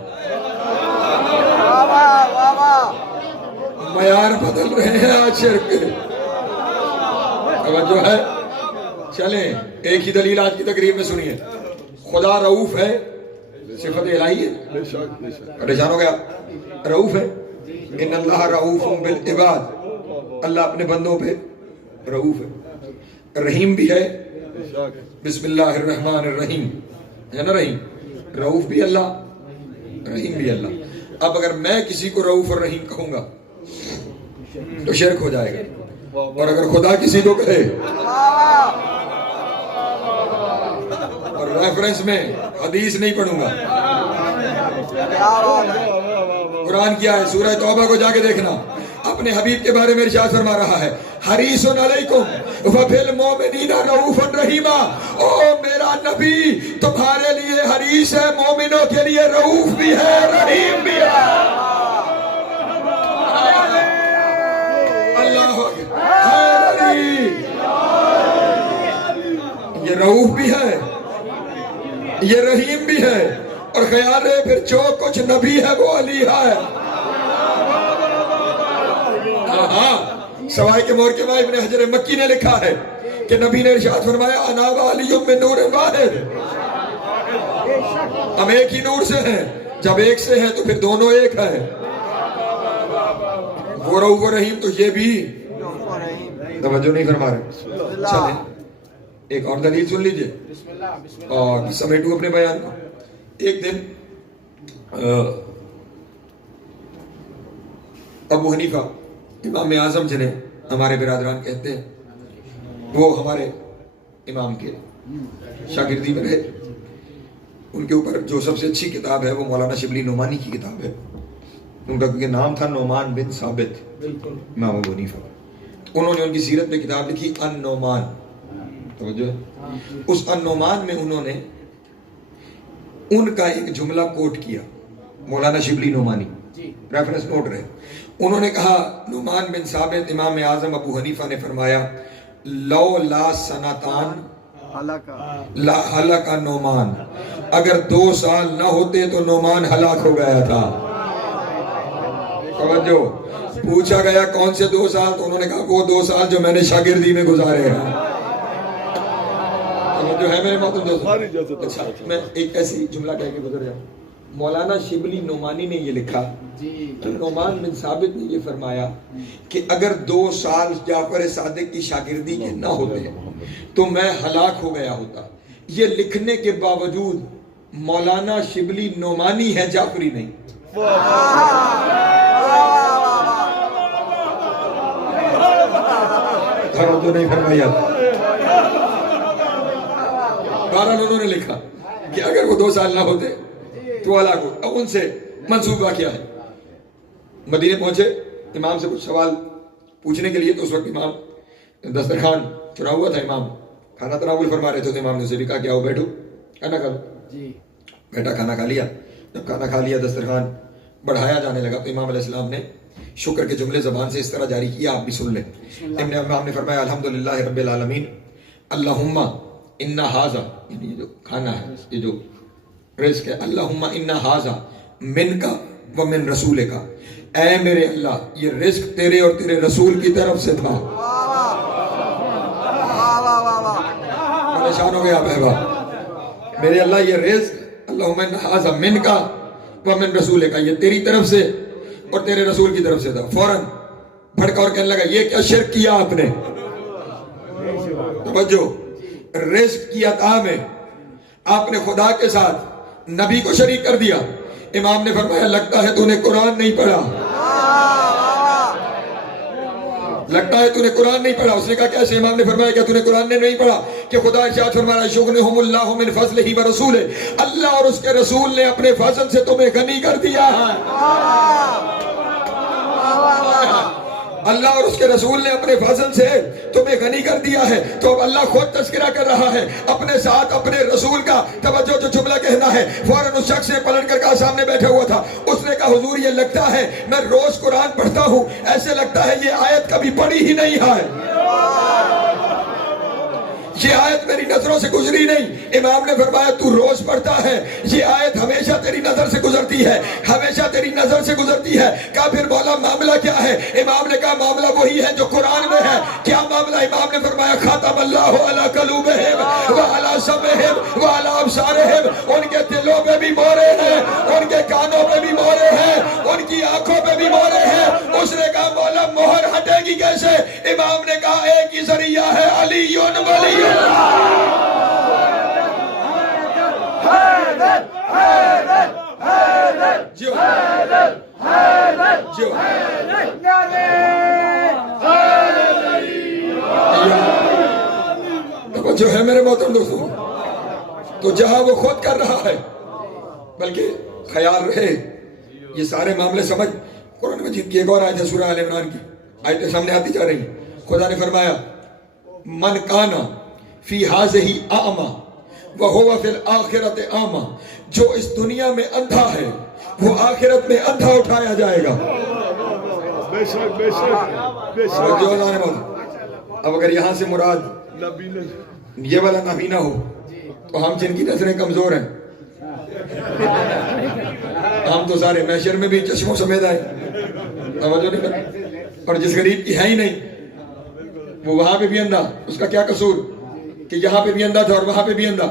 معیار بدل رہے ہیں آج شرک کے. توجہ ہے؟ چلیں ایک ہی دلیل آج کی تقریر میں سنیے. خدا رؤوف ہے، صفت الہی ہے. پریشان ہو گیا؟ رؤوف ہے. ان اللہ رؤوف بالعباد، اللہ اپنے بندوں پہ رؤوف ہے. رحیم بھی ہے، بسم اللہ الرحمن الرحیم ہے نا. رحیم، رؤوف بھی اللہ، رحیم بھی اللہ. اب اگر میں کسی کو رؤوف اور رحیم کہوں گا تو شرک ہو جائے گا. اور اگر خدا کسی کو کہے، اور ریفرنس میں حدیث نہیں پڑھوں گا، قرآن کیا ہے؟ سورہ توبہ کو جا کے دیکھنا. اپنے حبیب کے بارے میں ارشاد فرما رہا ہے، حریص علیکم وبالمؤمنین رؤوف رحیم. او میرا نبی تمہارے لیے حریص ہے، مومنوں کے لیے رؤوف بھی ہے، رحیم بھی ہے. اللہ یہ رؤوف بھی ہے، یہ رحیم بھی ہے. اور خیال ہے پھر جو کچھ نبی ہے وہ علی ہے. سوائے کے مور کے ماں ابن حجر مکی نے لکھا ہے کہ نبی نے ارشاد فرمایا، انا وعلی من نور واحد، ہم ایک ہی نور سے ہیں، جب ایک سے ہے تو پھر دونوں ایک ہے. وہ رؤوف و رحیم تو یہ بھی توجہ نہیں فرما رہے. چلیں ایک اور دلیل سن لیجئے اور سمیٹو اپنے بیان کو. ایک دن ابو حنیفہ امام اعظم جنہیں ہمارے برادران کہتے ہیں، وہ ہمارے امام کے شاگردی میں رہے. ان کے اوپر جو سب سے اچھی کتاب ہے وہ مولانا شبلی نعمانی کی کتاب ہے. ان کا کیونکہ نام تھا نعمان بن ثابت امام ابو حنیفہ. انہوں نے ان کی سیرت میں کتاب لکھی النعمان. توجہ، اس النعمان میں انہوں نے ان کا ایک جملہ کوٹ کیا. مولانا شبلی نعمانی ریفرنس نوٹ رہے. انہوں نے کہا نعمان بن ثابت امام اعظم ابو حنیفہ نے فرمایا لو لا سنتان لا ہلاک نعمان، اگر 2 سال نہ ہوتے تو نعمان ہلاک ہو گیا تھا. توجہ، پوچھا گیا کون سے 2 سال، تو انہوں نے کہا وہ 2 سال جو میں نے شاگردی میں گزارے ہیں. جو ہے میرے محترم دوستو. اچھا میں ایک ایسی جملہ کہہ کے گزر جاؤں. مولانا شبلی نعمانی نے یہ لکھا کہ نعمان بن ثابت نے یہ فرمایا کہ اگر 2 سال جعفر صادق کی شاگردی کے نہ ہوتے تو میں ہلاک ہو گیا ہوتا. یہ لکھنے کے باوجود مولانا شبلی نعمانی ہے، جعفری نہیں. توجہ نہیں فرمایا. بہرحال انہوں نے لکھا کہ اگر وہ 2 سال نہ ہوتے تو ہلاک ہو. اب ان سے منصوبہ کیا ہے؟ مدینے پہنچے امام سے کچھ سوال پوچھنے کے لیے. تو اس وقت امام دسترخوان چنا ہوا تھا، امام کھانا تناول فرما رہے تھے. تو امام نے اسے بھی کہا کہ آؤ بیٹھو کھانا کھا لو. بیٹا کھانا کھا لیا. جب کھانا کھا لیا دسترخوان بڑھایا جانے لگا تو امام علیہ السلام نے شکر کے جملے زبان سے اس طرح جاری کیا، آپ بھی سن لیں. امام نے فرمایا الحمدللہ رب العالمین اللہم انا ھذا، یعنی یہ جو کھانا ہے، یہ جو رزق ہے، اللہم انا ھذا من کا و من رسول کا، اے میرے اللہ یہ رزق تیرے اور تیرے رسول کی طرف سے تھا. پریشان ہو گیا بہبا. میرے اللہ یہ رزق اللہم انا ھذا من کا و من رسول کا، یہ تیری طرف سے اور تیرے رسول کی طرف سے تھا. فوراً بھڑکا اور کہنے لگا یہ کیا شرک کیا آپ نے. توجہ، رزق کی عطا میں آپ نے خدا کے ساتھ نبی کو شریک کر دیا. امام نے فرمایا لگتا ہے تو نے قرآن نہیں پڑھا، لگتا ہے تو نے قرآن نہیں پڑھا. اس نے کہا کیسے؟ امام نے فرمایا کیا تو نے قرآن نے نہیں پڑھا کہ خدا ارشاد فرما رہا ہے یغنیہم اللہ من فضلہ ورسولہ، اللہ اور اس کے رسول نے اپنے فضل سے تمہیں غنی کر دیا ہے. اللہ اور اس کے رسول نے اپنے فضل سے تمہیں غنی کر دیا ہے. تو اب اللہ خود تذکرہ کر رہا ہے اپنے ساتھ اپنے رسول کا. توجہ، جو جملہ کہنا ہے فوراً اس شخص نے پلٹ کر کہا، سامنے بیٹھا ہوا تھا، اس نے کہا حضور یہ لگتا ہے میں روز قرآن پڑھتا ہوں، ایسے لگتا ہے یہ آیت کبھی پڑھی ہی نہیں ہے، یہ آیت میری نظروں سے گزری نہیں. امام نے فرمایا تو روز پڑھتا ہے، یہ آیت ہمیشہ تیری نظر سے گزرتی ہے، ہمیشہ تیری نظر سے گزرتی ہے. کہا پھر مولا معاملہ کیا ہے؟ امام نے کہا معاملہ وہی ہے جو قرآن میں ہے. کیا معاملہ؟ امام نے فرمایا خاتم اللہ علی قلوبہم وعلی سمعہم وعلی ابصارہم، ان کے دلوں پہ بھی مورے ہیں، ان کے کانوں پہ بھی مورے ہیں، ان کی آنکھوں پہ بھی مورے ہیں. اس نے کہا مولا مہر ہٹے گی کیسے؟ امام نے کہا ایک ہی ذریعہ ہے، علی ولی جو ہے میرے محترم دوستوں. تو جہاں وہ خود کر رہا ہے، بلکہ خیال رہے یہ سارے معاملے سمجھ. قرآن مجید کی ایک اور آیت ہے سورہ آل عمران کی، آیتیں سامنے آتی جا رہی ہیں. خدا نے فرمایا من کانا فی ھذہ اعمی وہو فی الآخرۃ اعمی، جو اس دنیا میں اندھا ہے وہ آخرت میں اندھا اٹھایا جائے گا. بے شک بے شک بے شک. اب اگر یہاں سے مراد یہ والا نابینا ہو تو ہم جن کی نظریں کمزور ہیں، ہم تو سارے محشر میں بھی چشموں سمیت آئے. توجہ نہیں کرتے. اور جس غریب کی ہے ہی نہیں وہ وہاں پہ بھی اندھا، اس کا کیا قصور کہ یہاں پہ بھی اندھا تھا اور وہاں پہ بھی اندھا.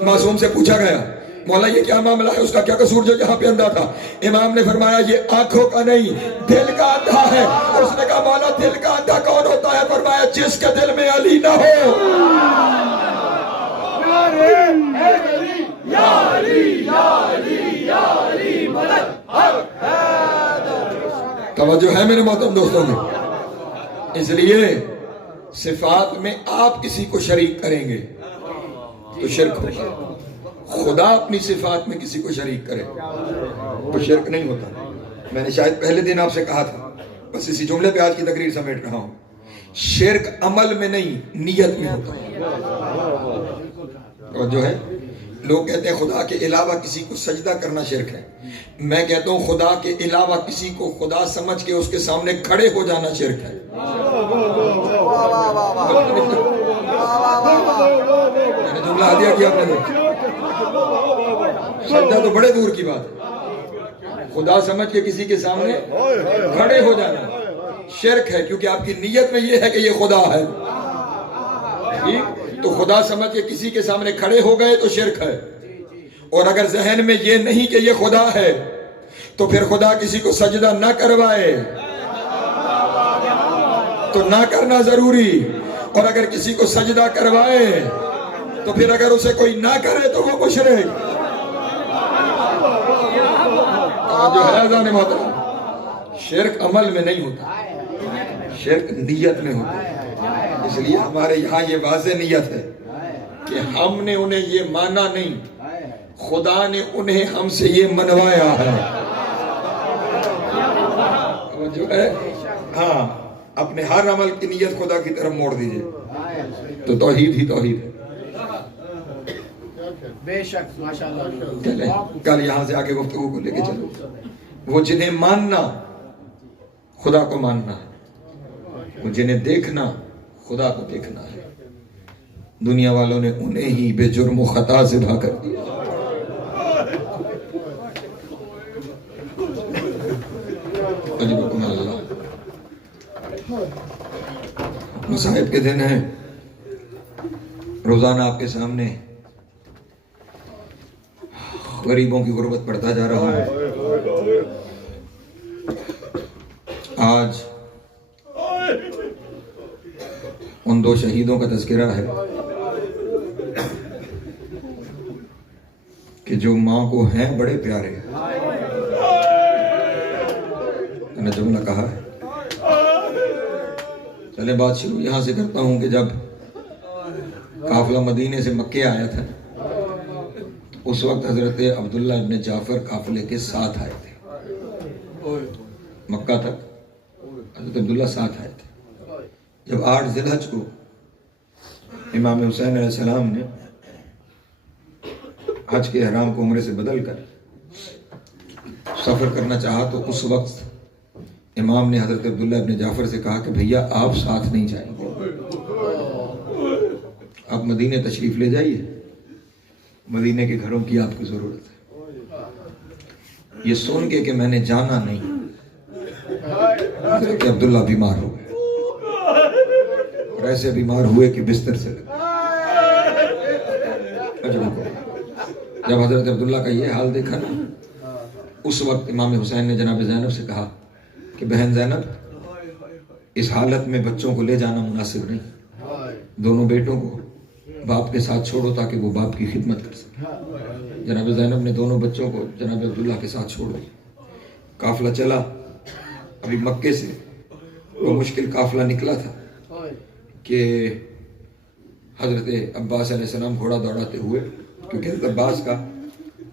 معصوم سے پوچھا گیا مولا یہ کیا معاملہ ہے، اس کا کیا قصور جو یہاں پہ اندھا تھا؟ امام نے فرمایا یہ آنکھوں کا نہیں دل کا اندھا ہے۔ اس نے کہا مولا دل کا اندھا کون ہوتا ہے؟ فرمایا جس کے دل میں علی نہ ہو۔ توجہ ہے میرے محترم دوستوں میں؟ اس لیے صفات میں آپ کسی کو شریک کریں گے تو شرک ہوگا۔ خدا اپنی صفات میں کسی کو شریک کرے تو شرک نہیں ہوتا۔ میں نے شاید پہلے دن آپ سے کہا تھا، بس اسی جملے پہ آج کی تقریر سمیٹ رہا ہوں، شرک عمل میں نہیں نیت میں ہوتا ہے۔ اور جو ہے لوگ کہتے ہیں خدا کے علاوہ کسی کو سجدہ کرنا شرک ہے، میں کہتا ہوں خدا کے علاوہ کسی کو خدا سمجھ کے اس کے سامنے کھڑے ہو جانا شرک ہے۔ میں نے جملہ ہدیہ کیا آپ نے، سجدہ تو بڑے دور کی بات ہے، خدا سمجھ کے کسی کے سامنے کھڑے ہو جانا شرک ہے، کیونکہ آپ کی نیت میں یہ ہے کہ یہ خدا ہے۔ تو خدا سمجھ کے کسی کے سامنے کھڑے ہو گئے تو شرک ہے، اور اگر ذہن میں یہ نہیں کہ یہ خدا ہے تو پھر خدا کسی کو سجدہ نہ کروائے تو نہ کرنا ضروری، اور اگر کسی کو سجدہ کروائے تو پھر اگر اسے کوئی نہ کرے تو وہ مشرک۔ جو ہے ذہن محترم، شرک عمل میں نہیں ہوتا، شرک نیت میں ہوتا ہے۔ اس لیے ہمارے یہاں یہ واضح نیت ہے کہ ہم نے انہیں یہ مانا نہیں، خدا نے انہیں ہم سے یہ منوایا ہے۔ جو ہے ہاں، اپنے ہر عمل کی نیت خدا کی طرف موڑ دیجئے تو توحید ہی توحید ہے۔ بے شک ماشاءاللہ۔ چلیں کل یہاں سے آگے گفتگو کو لے کے چلو۔ وہ جنہیں ماننا خدا کو ماننا ہے، وہ جنہیں دیکھنا خدا کو دیکھنا ہے۔ دنیا والوں نے انہیں ہی بے جرم و خطا ذبح کر دیا۔ عجبکم اللہ، مصائب کے دن ہیں، روزانہ آپ کے سامنے غریبوں کی غربت بڑھتا جا رہا ہے۔ آج ان دو شہیدوں کا تذکرہ ہے کہ جو ماں کو ہیں بڑے پیارے، میں نے جملہ کہا ہے۔ چلے بات شروع یہاں سے کرتا ہوں کہ جب قافلہ مدینے سے مکے آیا تھا اس وقت حضرت عبداللہ ابن جعفر قافلے کے ساتھ آئے تھے، مکہ تک حضرت عبداللہ ساتھ آئے تھے۔ جب 8 ذی الحج کو امام حسین علیہ السلام نے حج کے احرام کو عمرے سے بدل کر سفر کرنا چاہا تو اس وقت امام نے حضرت عبداللہ ابن جعفر سے کہا کہ بھیا آپ ساتھ نہیں جائیں گے، آپ مدینے تشریف لے جائیے، مدینے کے گھروں کی آپ کو ضرورت ہے۔ یہ سن کے کہ میں نے جانا نہیں، حضرت عبداللہ بیمار ہو گئے، اور ایسے بیمار ہوئے کہ بستر سے لگے۔ جب حضرت عبداللہ کا یہ حال دیکھا نا، اس وقت امام حسین نے جناب زینب سے کہا کہ بہن زینب، اس حالت میں بچوں کو لے جانا مناسب نہیں، دونوں بیٹوں کو باپ کے ساتھ چھوڑو تاکہ وہ باپ کی خدمت کر سکے۔ جناب زینب نے دونوں بچوں کو جناب عبداللہ کے ساتھ چھوڑ دیا۔ قافلہ چلا، ابھی مکے سے وہ مشکل قافلہ نکلا تھا کہ حضرت عباس علیہ السلام گھوڑا دوڑاتے ہوئے، کیونکہ حضرت عباس کا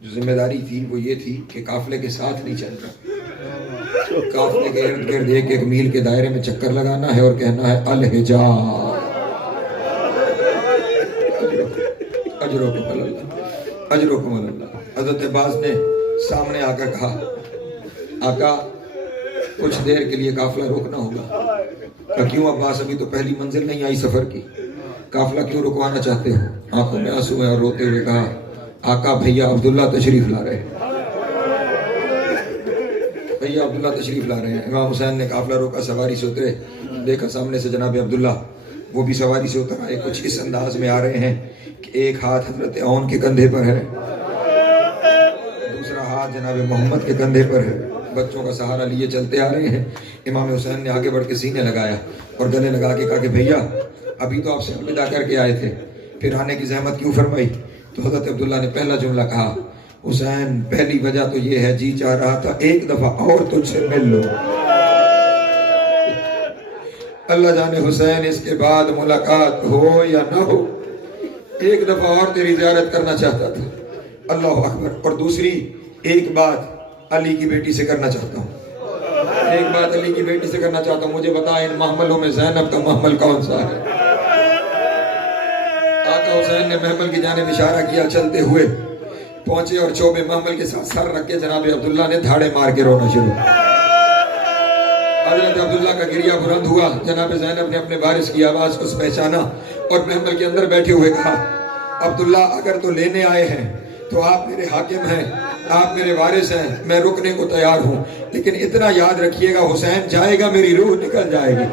جو ذمہ داری تھی وہ یہ تھی کہ قافلے کے ساتھ نہیں چل رہا، قافلے کے ارد گرد ایک میل کے دائرے میں چکر لگانا ہے اور کہنا ہے الحجاز، اجرکم اللہ، اجرکم اللہ۔ حضرت عباس نے سامنے آ کر کہا آقا کچھ دیر کے لیے قافلہ روکنا ہوگا۔ کہ کیوں عباس، ابھی تو پہلی منزل نہیں آئی سفر کی، قافلہ کیوں رکوانا چاہتے ہو؟ آنکھوں میں آنسو ہیں اور روتے ہوئے کہا آقا بھیا عبداللہ تشریف لا رہے ہیں، بھیا عبداللہ تشریف لا رہے ہیں۔ امام حسین نے قافلہ روکا، سواری سے اترے، دیکھا سامنے سے جناب عبداللہ، وہ بھی سواری سے اتر آئے، کچھ اس انداز میں آ رہے ہیں کہ ایک ہاتھ حضرت عون کے کندھے پر ہے جناب محمد کے کندھے پر ہے، بچوں کا سہارا لیے چلتے آ رہے ہیں۔ امام حسین نے آگے بڑھ کے سینے لگایا اور گلے لگا کے کہا کہ بھیا ابھی تو آپ سے الوداع کر کے آئے تھے، پھر آنے کی زحمت کیوں فرمائی؟ تو حضرت عبداللہ نے پہلا جملہ کہا، حسین پہلی وجہ تو یہ ہے جی چاہ رہا تھا ایک دفعہ اور تجھ سے مل لو۔ اللہ جانے حسین اس کے بعد ملاقات ہو یا نہ ہو، ایک دفعہ اور تیری زیارت کرنا چاہتا تھا۔ اللہ اکبر۔ اور دوسری ایک بات علی کی بیٹی سے کرنا چاہتا ہوں، ایک بات علی کی بیٹی سے کرنا چاہتا ہوں، مجھے بتا ان محملوں میں زینب کا محمل کون سا ہے؟ آقا حسین نے محمل کی جانب اشارہ کیا، چلتے ہوئے پہنچے اور چوبے محمل کے ساتھ سر رکھ کے جناب عبداللہ نے دھاڑے مار کے رونا شروع۔ حضرت عبداللہ کا گریہ بلند ہوا، جناب زینب نے اپنے وارث کی آواز کو پہچانا اور محمل کے اندر بیٹھے ہوئے کہا، عبداللہ اگر تو لینے آئے ہیں تو آپ میرے حاکم ہیں، آپ میرے وارث ہیں، میں رکنے کو تیار ہوں، لیکن اتنا یاد رکھیے گا حسین جائے گا میری روح نکل جائے گی۔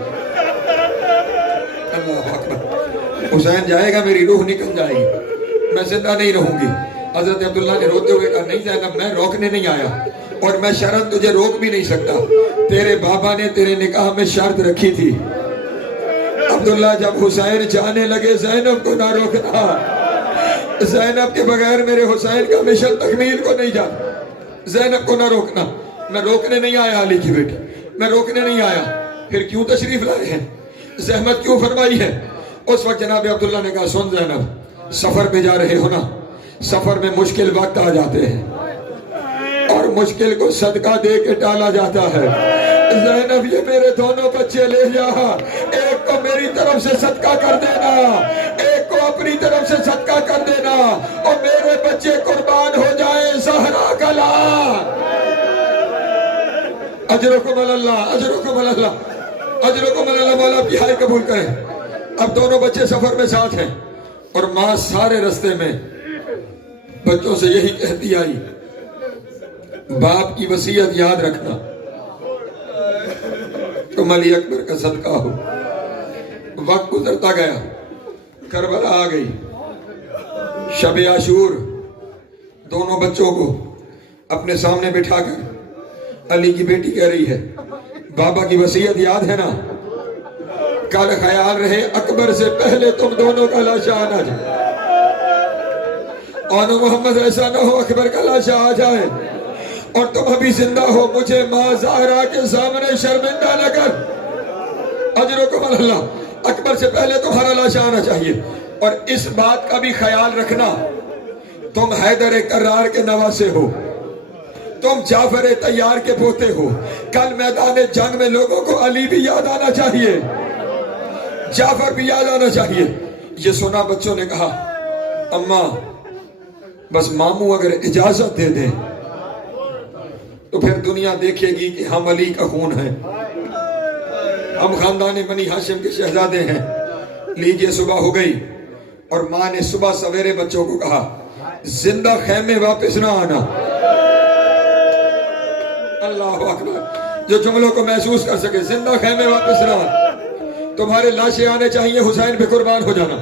اللہ اکبر۔ حسین جائے گا میری روح نکل جائے گی، میں زندہ نہیں رہوں گی۔ حضرت عبداللہ نے روتے ہوئے کہا، نہیں زینب میں روکنے نہیں آیا اور میں شرط تجھے روک بھی نہیں سکتا، تیرے بابا نے تیرے نکاح میں شرط رکھی تھی، عبداللہ جب حسین جانے لگے زینب کو نہ روکنا، زینب کے بغیر میرے حسین کا مشن تکمیل کو نہیں جاتا، زینب کو نہ روکنا۔ میں روکنے نہیں آیا علی کی بیٹی، میں روکنے نہیں آیا، پھر کیوں تشریف لائے ہیں، زحمت کیوں فرمائی ہے؟ اس وقت جناب عبداللہ نے کہا، سن زینب سفر پہ جا رہے ہو نا، سفر میں مشکل وقت آ جاتے ہیں اور مشکل کو صدقہ دے کے ٹالا جاتا ہے۔ زینب یہ میرے دونوں بچے لے جا، ایک کو میری طرف سے صدقہ کر دینا، ایک کو اپنی طرف سے صدقہ کر دینا، اور میرے بچے قربان ہو جائیں زہرا کا لال۔ اجرکم اللہ، اجرکم اللہ، اجرکم اللہ۔ مولا کی ہائے قبول کرے۔ اب دونوں بچے سفر میں ساتھ ہیں اور ماں سارے رستے میں بچوں سے یہی کہتی آئی، باپ کی وصیت یاد رکھنا، تم علی اکبر کا صدقہ ہو۔ وقت گزرتا گیا، کربلا آ گئی، شب عاشور، دونوں بچوں کو اپنے سامنے بٹھا کر علی کی بیٹی کہہ رہی ہے، بابا کی وصیت یاد ہے نا، کل خیال رہے اکبر سے پہلے تم دونوں کا لاشا آنا جائے، اور محمد ایسا نہ ہو اکبر کا لاشا آ جائے اور تم ابھی زندہ ہو، مجھے ماں زہرا کے سامنے شرمندہ نہ کر۔ اجرکم اللہ، اکبر سے پہلے تمہارا لاشا آنا چاہیے، اور اس بات کا بھی خیال رکھنا تم حیدر کرار کے نواسے ہو، تم جعفر طیار کے پوتے ہو، کل میدان جنگ میں لوگوں کو علی بھی یاد آنا چاہیے، جعفر بھی یاد آنا چاہیے۔ یہ سنا بچوں نے کہا، اماں بس ماموں اگر اجازت دے دیں تو پھر دنیا دیکھے گی کہ ہم علی کا خون ہیں، ہم خاندان بنی ہاشم کے شہزادے ہیں۔ لیجئے صبح ہو گئی اور ماں نے صبح سویرے بچوں کو کہا، زندہ خیمے واپس نہ آنا۔ اللہ اکبر، جو جملوں کو محسوس کر سکے، زندہ خیمے واپس نہ آنا، تمہارے لاشیں آنے چاہیے، حسین پہ قربان ہو جانا۔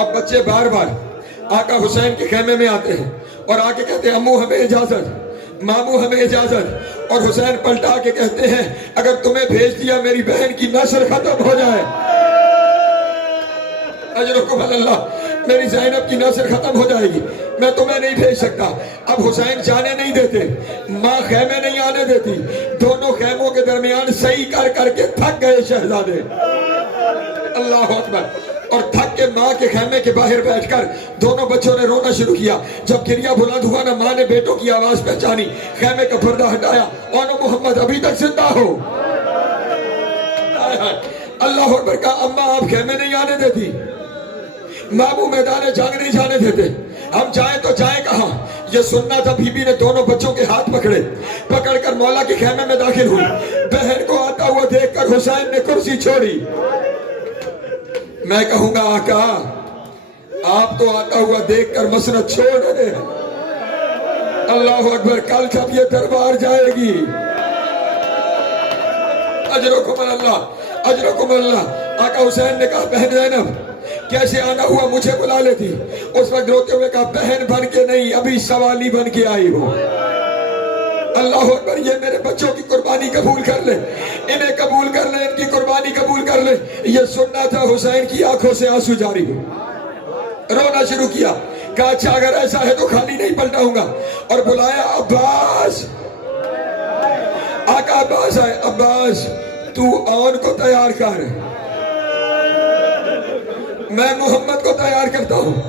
اب بچے بار بار آقا حسین کے خیمے میں آتے ہیں اور آ کے کہتے ہیں، امو ہمیں اجازت، مامو ہمیں اجازت، اور حسین پلٹا کے کہتے ہیں، اگر تمہیں بھیج دیا میری بہن کی نسل ختم ہو جائے۔ اجرکم اللہ، میری زینب کی نسل ختم ہو جائے گی، میں تمہیں نہیں بھیج سکتا۔ اب حسین جانے نہیں دیتے، ماں خیمے نہیں آنے دیتی، دونوں خیموں کے درمیان صحیح کر کر کے تھک گئے شہزادے۔ اللہ اکبر۔ اور تھک کے ماں کے خیمے کے باہر بیٹھ کر دونوں بچوں نے رونا شروع کیا۔ جب گریہ بلند ہوا نا، ماں نے بیٹوں کی آواز پہچانی، خیمے کا پردہ ہٹایا، اور محمد ابھی تک زندہ ہو۔ اللہ اکبر کا، اماں آپ خیمے نہیں آنے دیتی، مامو میدان جنگ نہیں جانے دیتے، ہم جائیں تو جائیں کہاں؟ یہ سننا تھا، بی بی نے دونوں بچوں کے ہاتھ پکڑ کر مولا کے خیمے میں داخل ہوئی۔ بہن کو آتا ہوا دیکھ کر حسین نے کرسی چھوڑی۔ میں کہوں گا آقا، آپ تو آتا ہوا دیکھ کر مسند چھوڑ رہے ہیں۔ اللہ اکبر، کل جب یہ دربار جائے گی، اجرکم اللہ، اجرکم اللہ۔ آقا حسین نے کہا، بہن زینب کیسے آنا ہوا، مجھے بلا لیتی۔ اس وقت روتے ہوئے کہا، بہن بن کے نہیں، ابھی سوالی بن کے آئی ہو۔ اللہ اکبر. یہ میرے بچوں کی قربانی قبول کر لے, انہیں قبول کر لے, ان کی قربانی قبول کر لے. یہ سننا تھا. حسین کی آنکھوں سے آنسو جاری ہوئے, رونا شروع کیا. کہا اچھا اگر ایسا ہے تو خالی نہیں پلٹاؤں گا. اور بلایا عباس. آقا عباس آئے. عباس تو آن کو تیار کر, میں محمد کو تیار کرتا ہوں.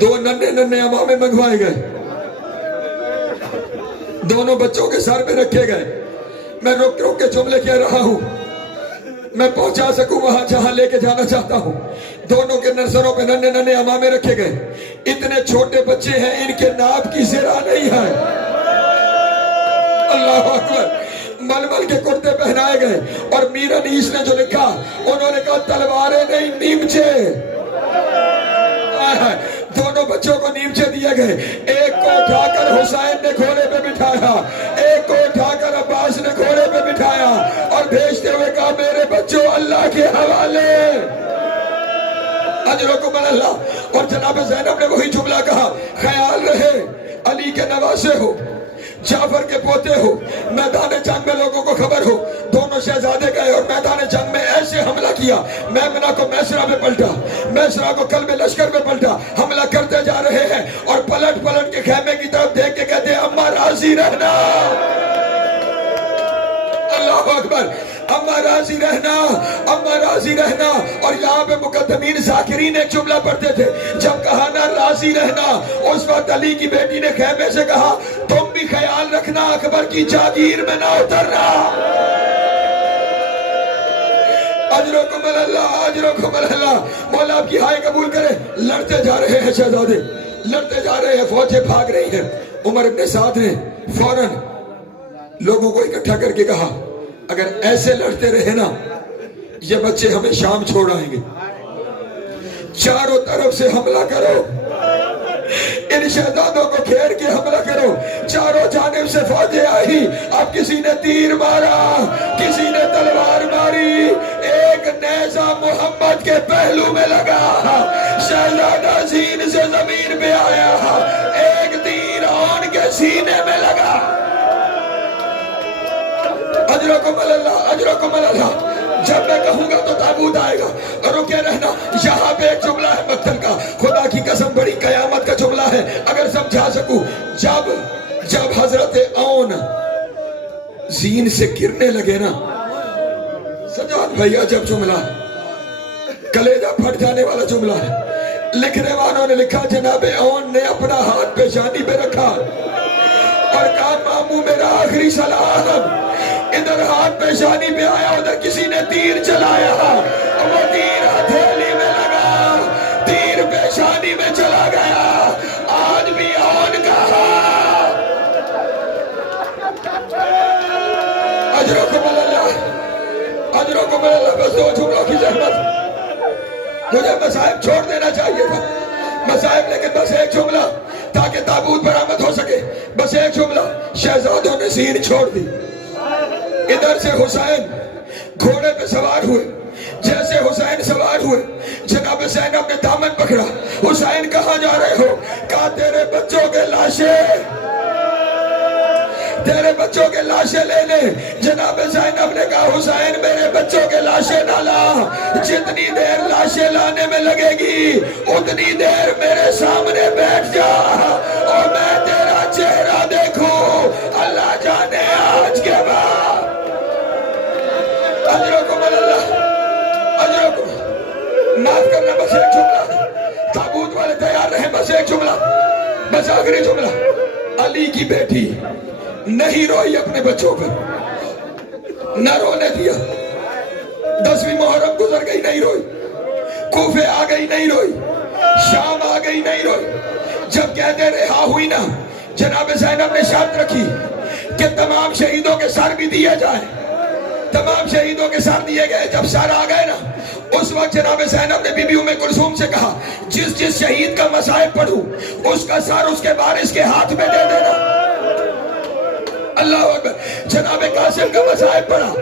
2 ننھے امامے منگوائے گئے, دونوں بچوں کے سر پہ رکھے گئے. میں رک رک کے جملے کہہ رہا ہوں, میں پہنچا سکوں وہاں جہاں لے کے جانا چاہتا ہوں. دونوں کے سروں پہ ننھے امامے رکھے گئے. اتنے چھوٹے بچے ہیں, ان کے ناپ کی زرہ نہیں ہے. اللہ اکبر. ململ کے کرتے پہنائے گئے. اور میر انیس نے جو لکھا, انہوں نے کہا تلواریں نہیں نیمچے. دونوں بچوں کو نیمچے دیے گئے. ایک کو اٹھا کر حسین نے گھوڑے پہ بٹھایا, ایک کو اٹھا کر عباس نے گھوڑے پہ بٹھایا, اور بھیجتے ہوئے کہا میرے بچوں اللہ کے حوالے, اجرکم اللہ. اور جناب زینب نے وہی جملہ کہا, خیال رہے علی کے نواسے ہو, جعفر کے پوتے ہو. میدان جنگ میں لوگوں کو خبر ہو, دونوں شہزادے گئے اور میدان جنگ میں ایسے حملہ کیا. میمنہ کو میسرہ میں پلٹا, میسرہ کو قلب لشکر میں پلٹا. حملہ کرتے جا رہے ہیں اور پلٹ پلٹ کے خیمے کی طرف دیکھ کے کہتے ہیں اماں راضی رہنا. اللہ اکبر. اماں راضی رہنا, اماں راضی رہنا. اور یہاں پہ مقدمین ذاکرین ایک جملہ پڑھتے تھے, جب کہا نا راضی رہنا, اس وقت علی کی بیٹی نے خیمے سے کہا تم بھی خیال رکھنا اکبر کی جاگیر میں نہ اترنا. اجرکم اللہ, اجرکم اللہ. مولا آپ کی ہائے قبول کرے. لڑتے جا رہے ہیں شہزادے, لڑتے جا رہے ہیں, فوجیں بھاگ رہی ہیں. عمر ابن سعد نے فوراً لوگوں کو اکٹھا کر کے کہا اگر ایسے لڑتے رہے نا یہ بچے ہمیں شام چھوڑ آئیں گے. چاروں طرف سے حملہ کرو, ان شہزادوں کو گھیر کے حملہ کرو. چاروں جانب سے فوجیں آئی. اب کسی نے تیر مارا, کسی نے تلوار ماری. ایک نیزہ محمد کے پہلو میں لگا, شہزادہ زین سے زمین پہ آیا. ایک تیر آن کے سینے میں لگا. اجرکم اللہ, اجرکم اللہ. جب میں کہوں گا تو تابوت آئے گا, رکے رہنا. یہاں پہ ایک جملہ ہے مقتل کا, خدا کی قسم بڑی قیامت کا جملہ ہے اگر سمجھا سکوں. جب حضرت اون زین سے گرنے لگے نا, سجاد بھائی عجب جملہ, کلیجہ پھٹ جانے والا جملہ ہے. لکھنے والوں نے لکھا جناب اون نے اپنا ہاتھ پیشانی پہ رکھا اور کہا ماموں میرا آخری سلام. ادھر ہاتھ پیشانی پہ آیا, ادھر کسی نے تیر چلایا, وہ تیر ہتھیلی میں لگا, تیر پیشانی میں چلا گیا. آج بھی اون کہا اجرکم اللہ, اجرکم اللہ. بس 2 جملوں کی زحمت, مجھے مصائب چھوڑ دینا چاہیے تھا مصائب, لیکن بس ایک جملہ تاکہ تابوت برآمد ہو سکے. بس ایک جملہ. شہزادوں نے زین چھوڑ دی. ادھر سے حسین گھوڑے پہ سوار ہوئے. جیسے حسین سوار ہوئے, جناب زینب نے دامن پکڑا. حسین کہاں جا رہے ہو؟ کہا تیرے بچوں کے لاشیں, تیرے بچوں کے لاشیں لے لے. جناب زینب نے کہا حسین میرے بچوں کے لاشیں نہ لا, جتنی دیر لاشیں لانے میں لگے گی اتنی دیر میرے سامنے بیٹھ جا اور میں تیرا چہرہ دیکھوں. اللہ جانے آج کے بعد. اجرکم اللہ, اجرکم. معاف کرنا, بس ایک جملہ. تابوت والے تیار رہے, بس ایک جملہ, بس آخری جملہ. علی کی بیٹی نہیں روئی اپنے بچوں پر, نہ رونے دیا. 10ویں محرم گزر گئی نہیں روئی, کوفے آ گئی نہیں روئی, شام آ گئی نہیں روئی. جب قید رہا ہوئی نا, جناب زینب نے شرط رکھی کہ تمام شہیدوں کے سر بھی دیے جائیں. تمام شہیدوں کے سر دیے گئے. جب سر آ گئے نا, اس وقت جناب زینب نے بی بی ام کلثوم سے کہا جس شہید کا مصائب پڑھوں اس کا سر اس کے وارث کے ہاتھ میں دے دینا. اللہ اکبر. جناب قاسم کا مصائب پڑھا,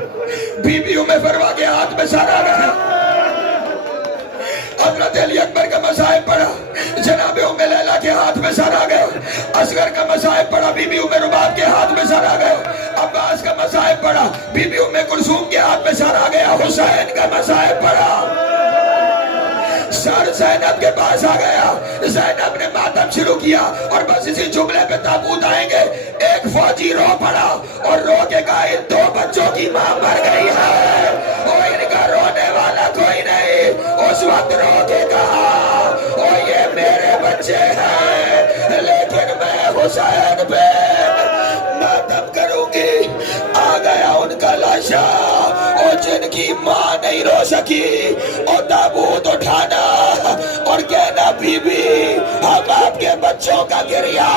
بی بی ام فروا کے ہاتھ میں سر آ رہا. حضرت علی اکبر کا مصائب پڑھا, جناب ام لیلہ کے ہاتھ میں سر آ گیا. اصغر کا مصائب پڑھا, بی بی ام رباب کے ہاتھ پڑا، بی بی ام کلثوم کے ہاتھ میں سر آ گیا، حسین کا مصائب پڑا، سر زینب کے پاس آ گیا، زینب نے ماتم شروع کیا، اور بس اسی جملے پہ تابوت آئیں گے، ایک فوجی رو پڑا اور رو کے کہا ان 2 بچوں کی ماں مر گئی ہے، اور ان کا رونے والا کوئی نہیں، اس وقت رو کے کہا او یہ میرے بچے ہیں لیکن میں حسین پہ ماتم کروں گی۔ آ گیا ان کا لاشا، اور جن کی ماں نہیں رو سکی، اور تابوت اٹھانا اور کہنا بی بی ہم آپ کے بچوں کا گریہ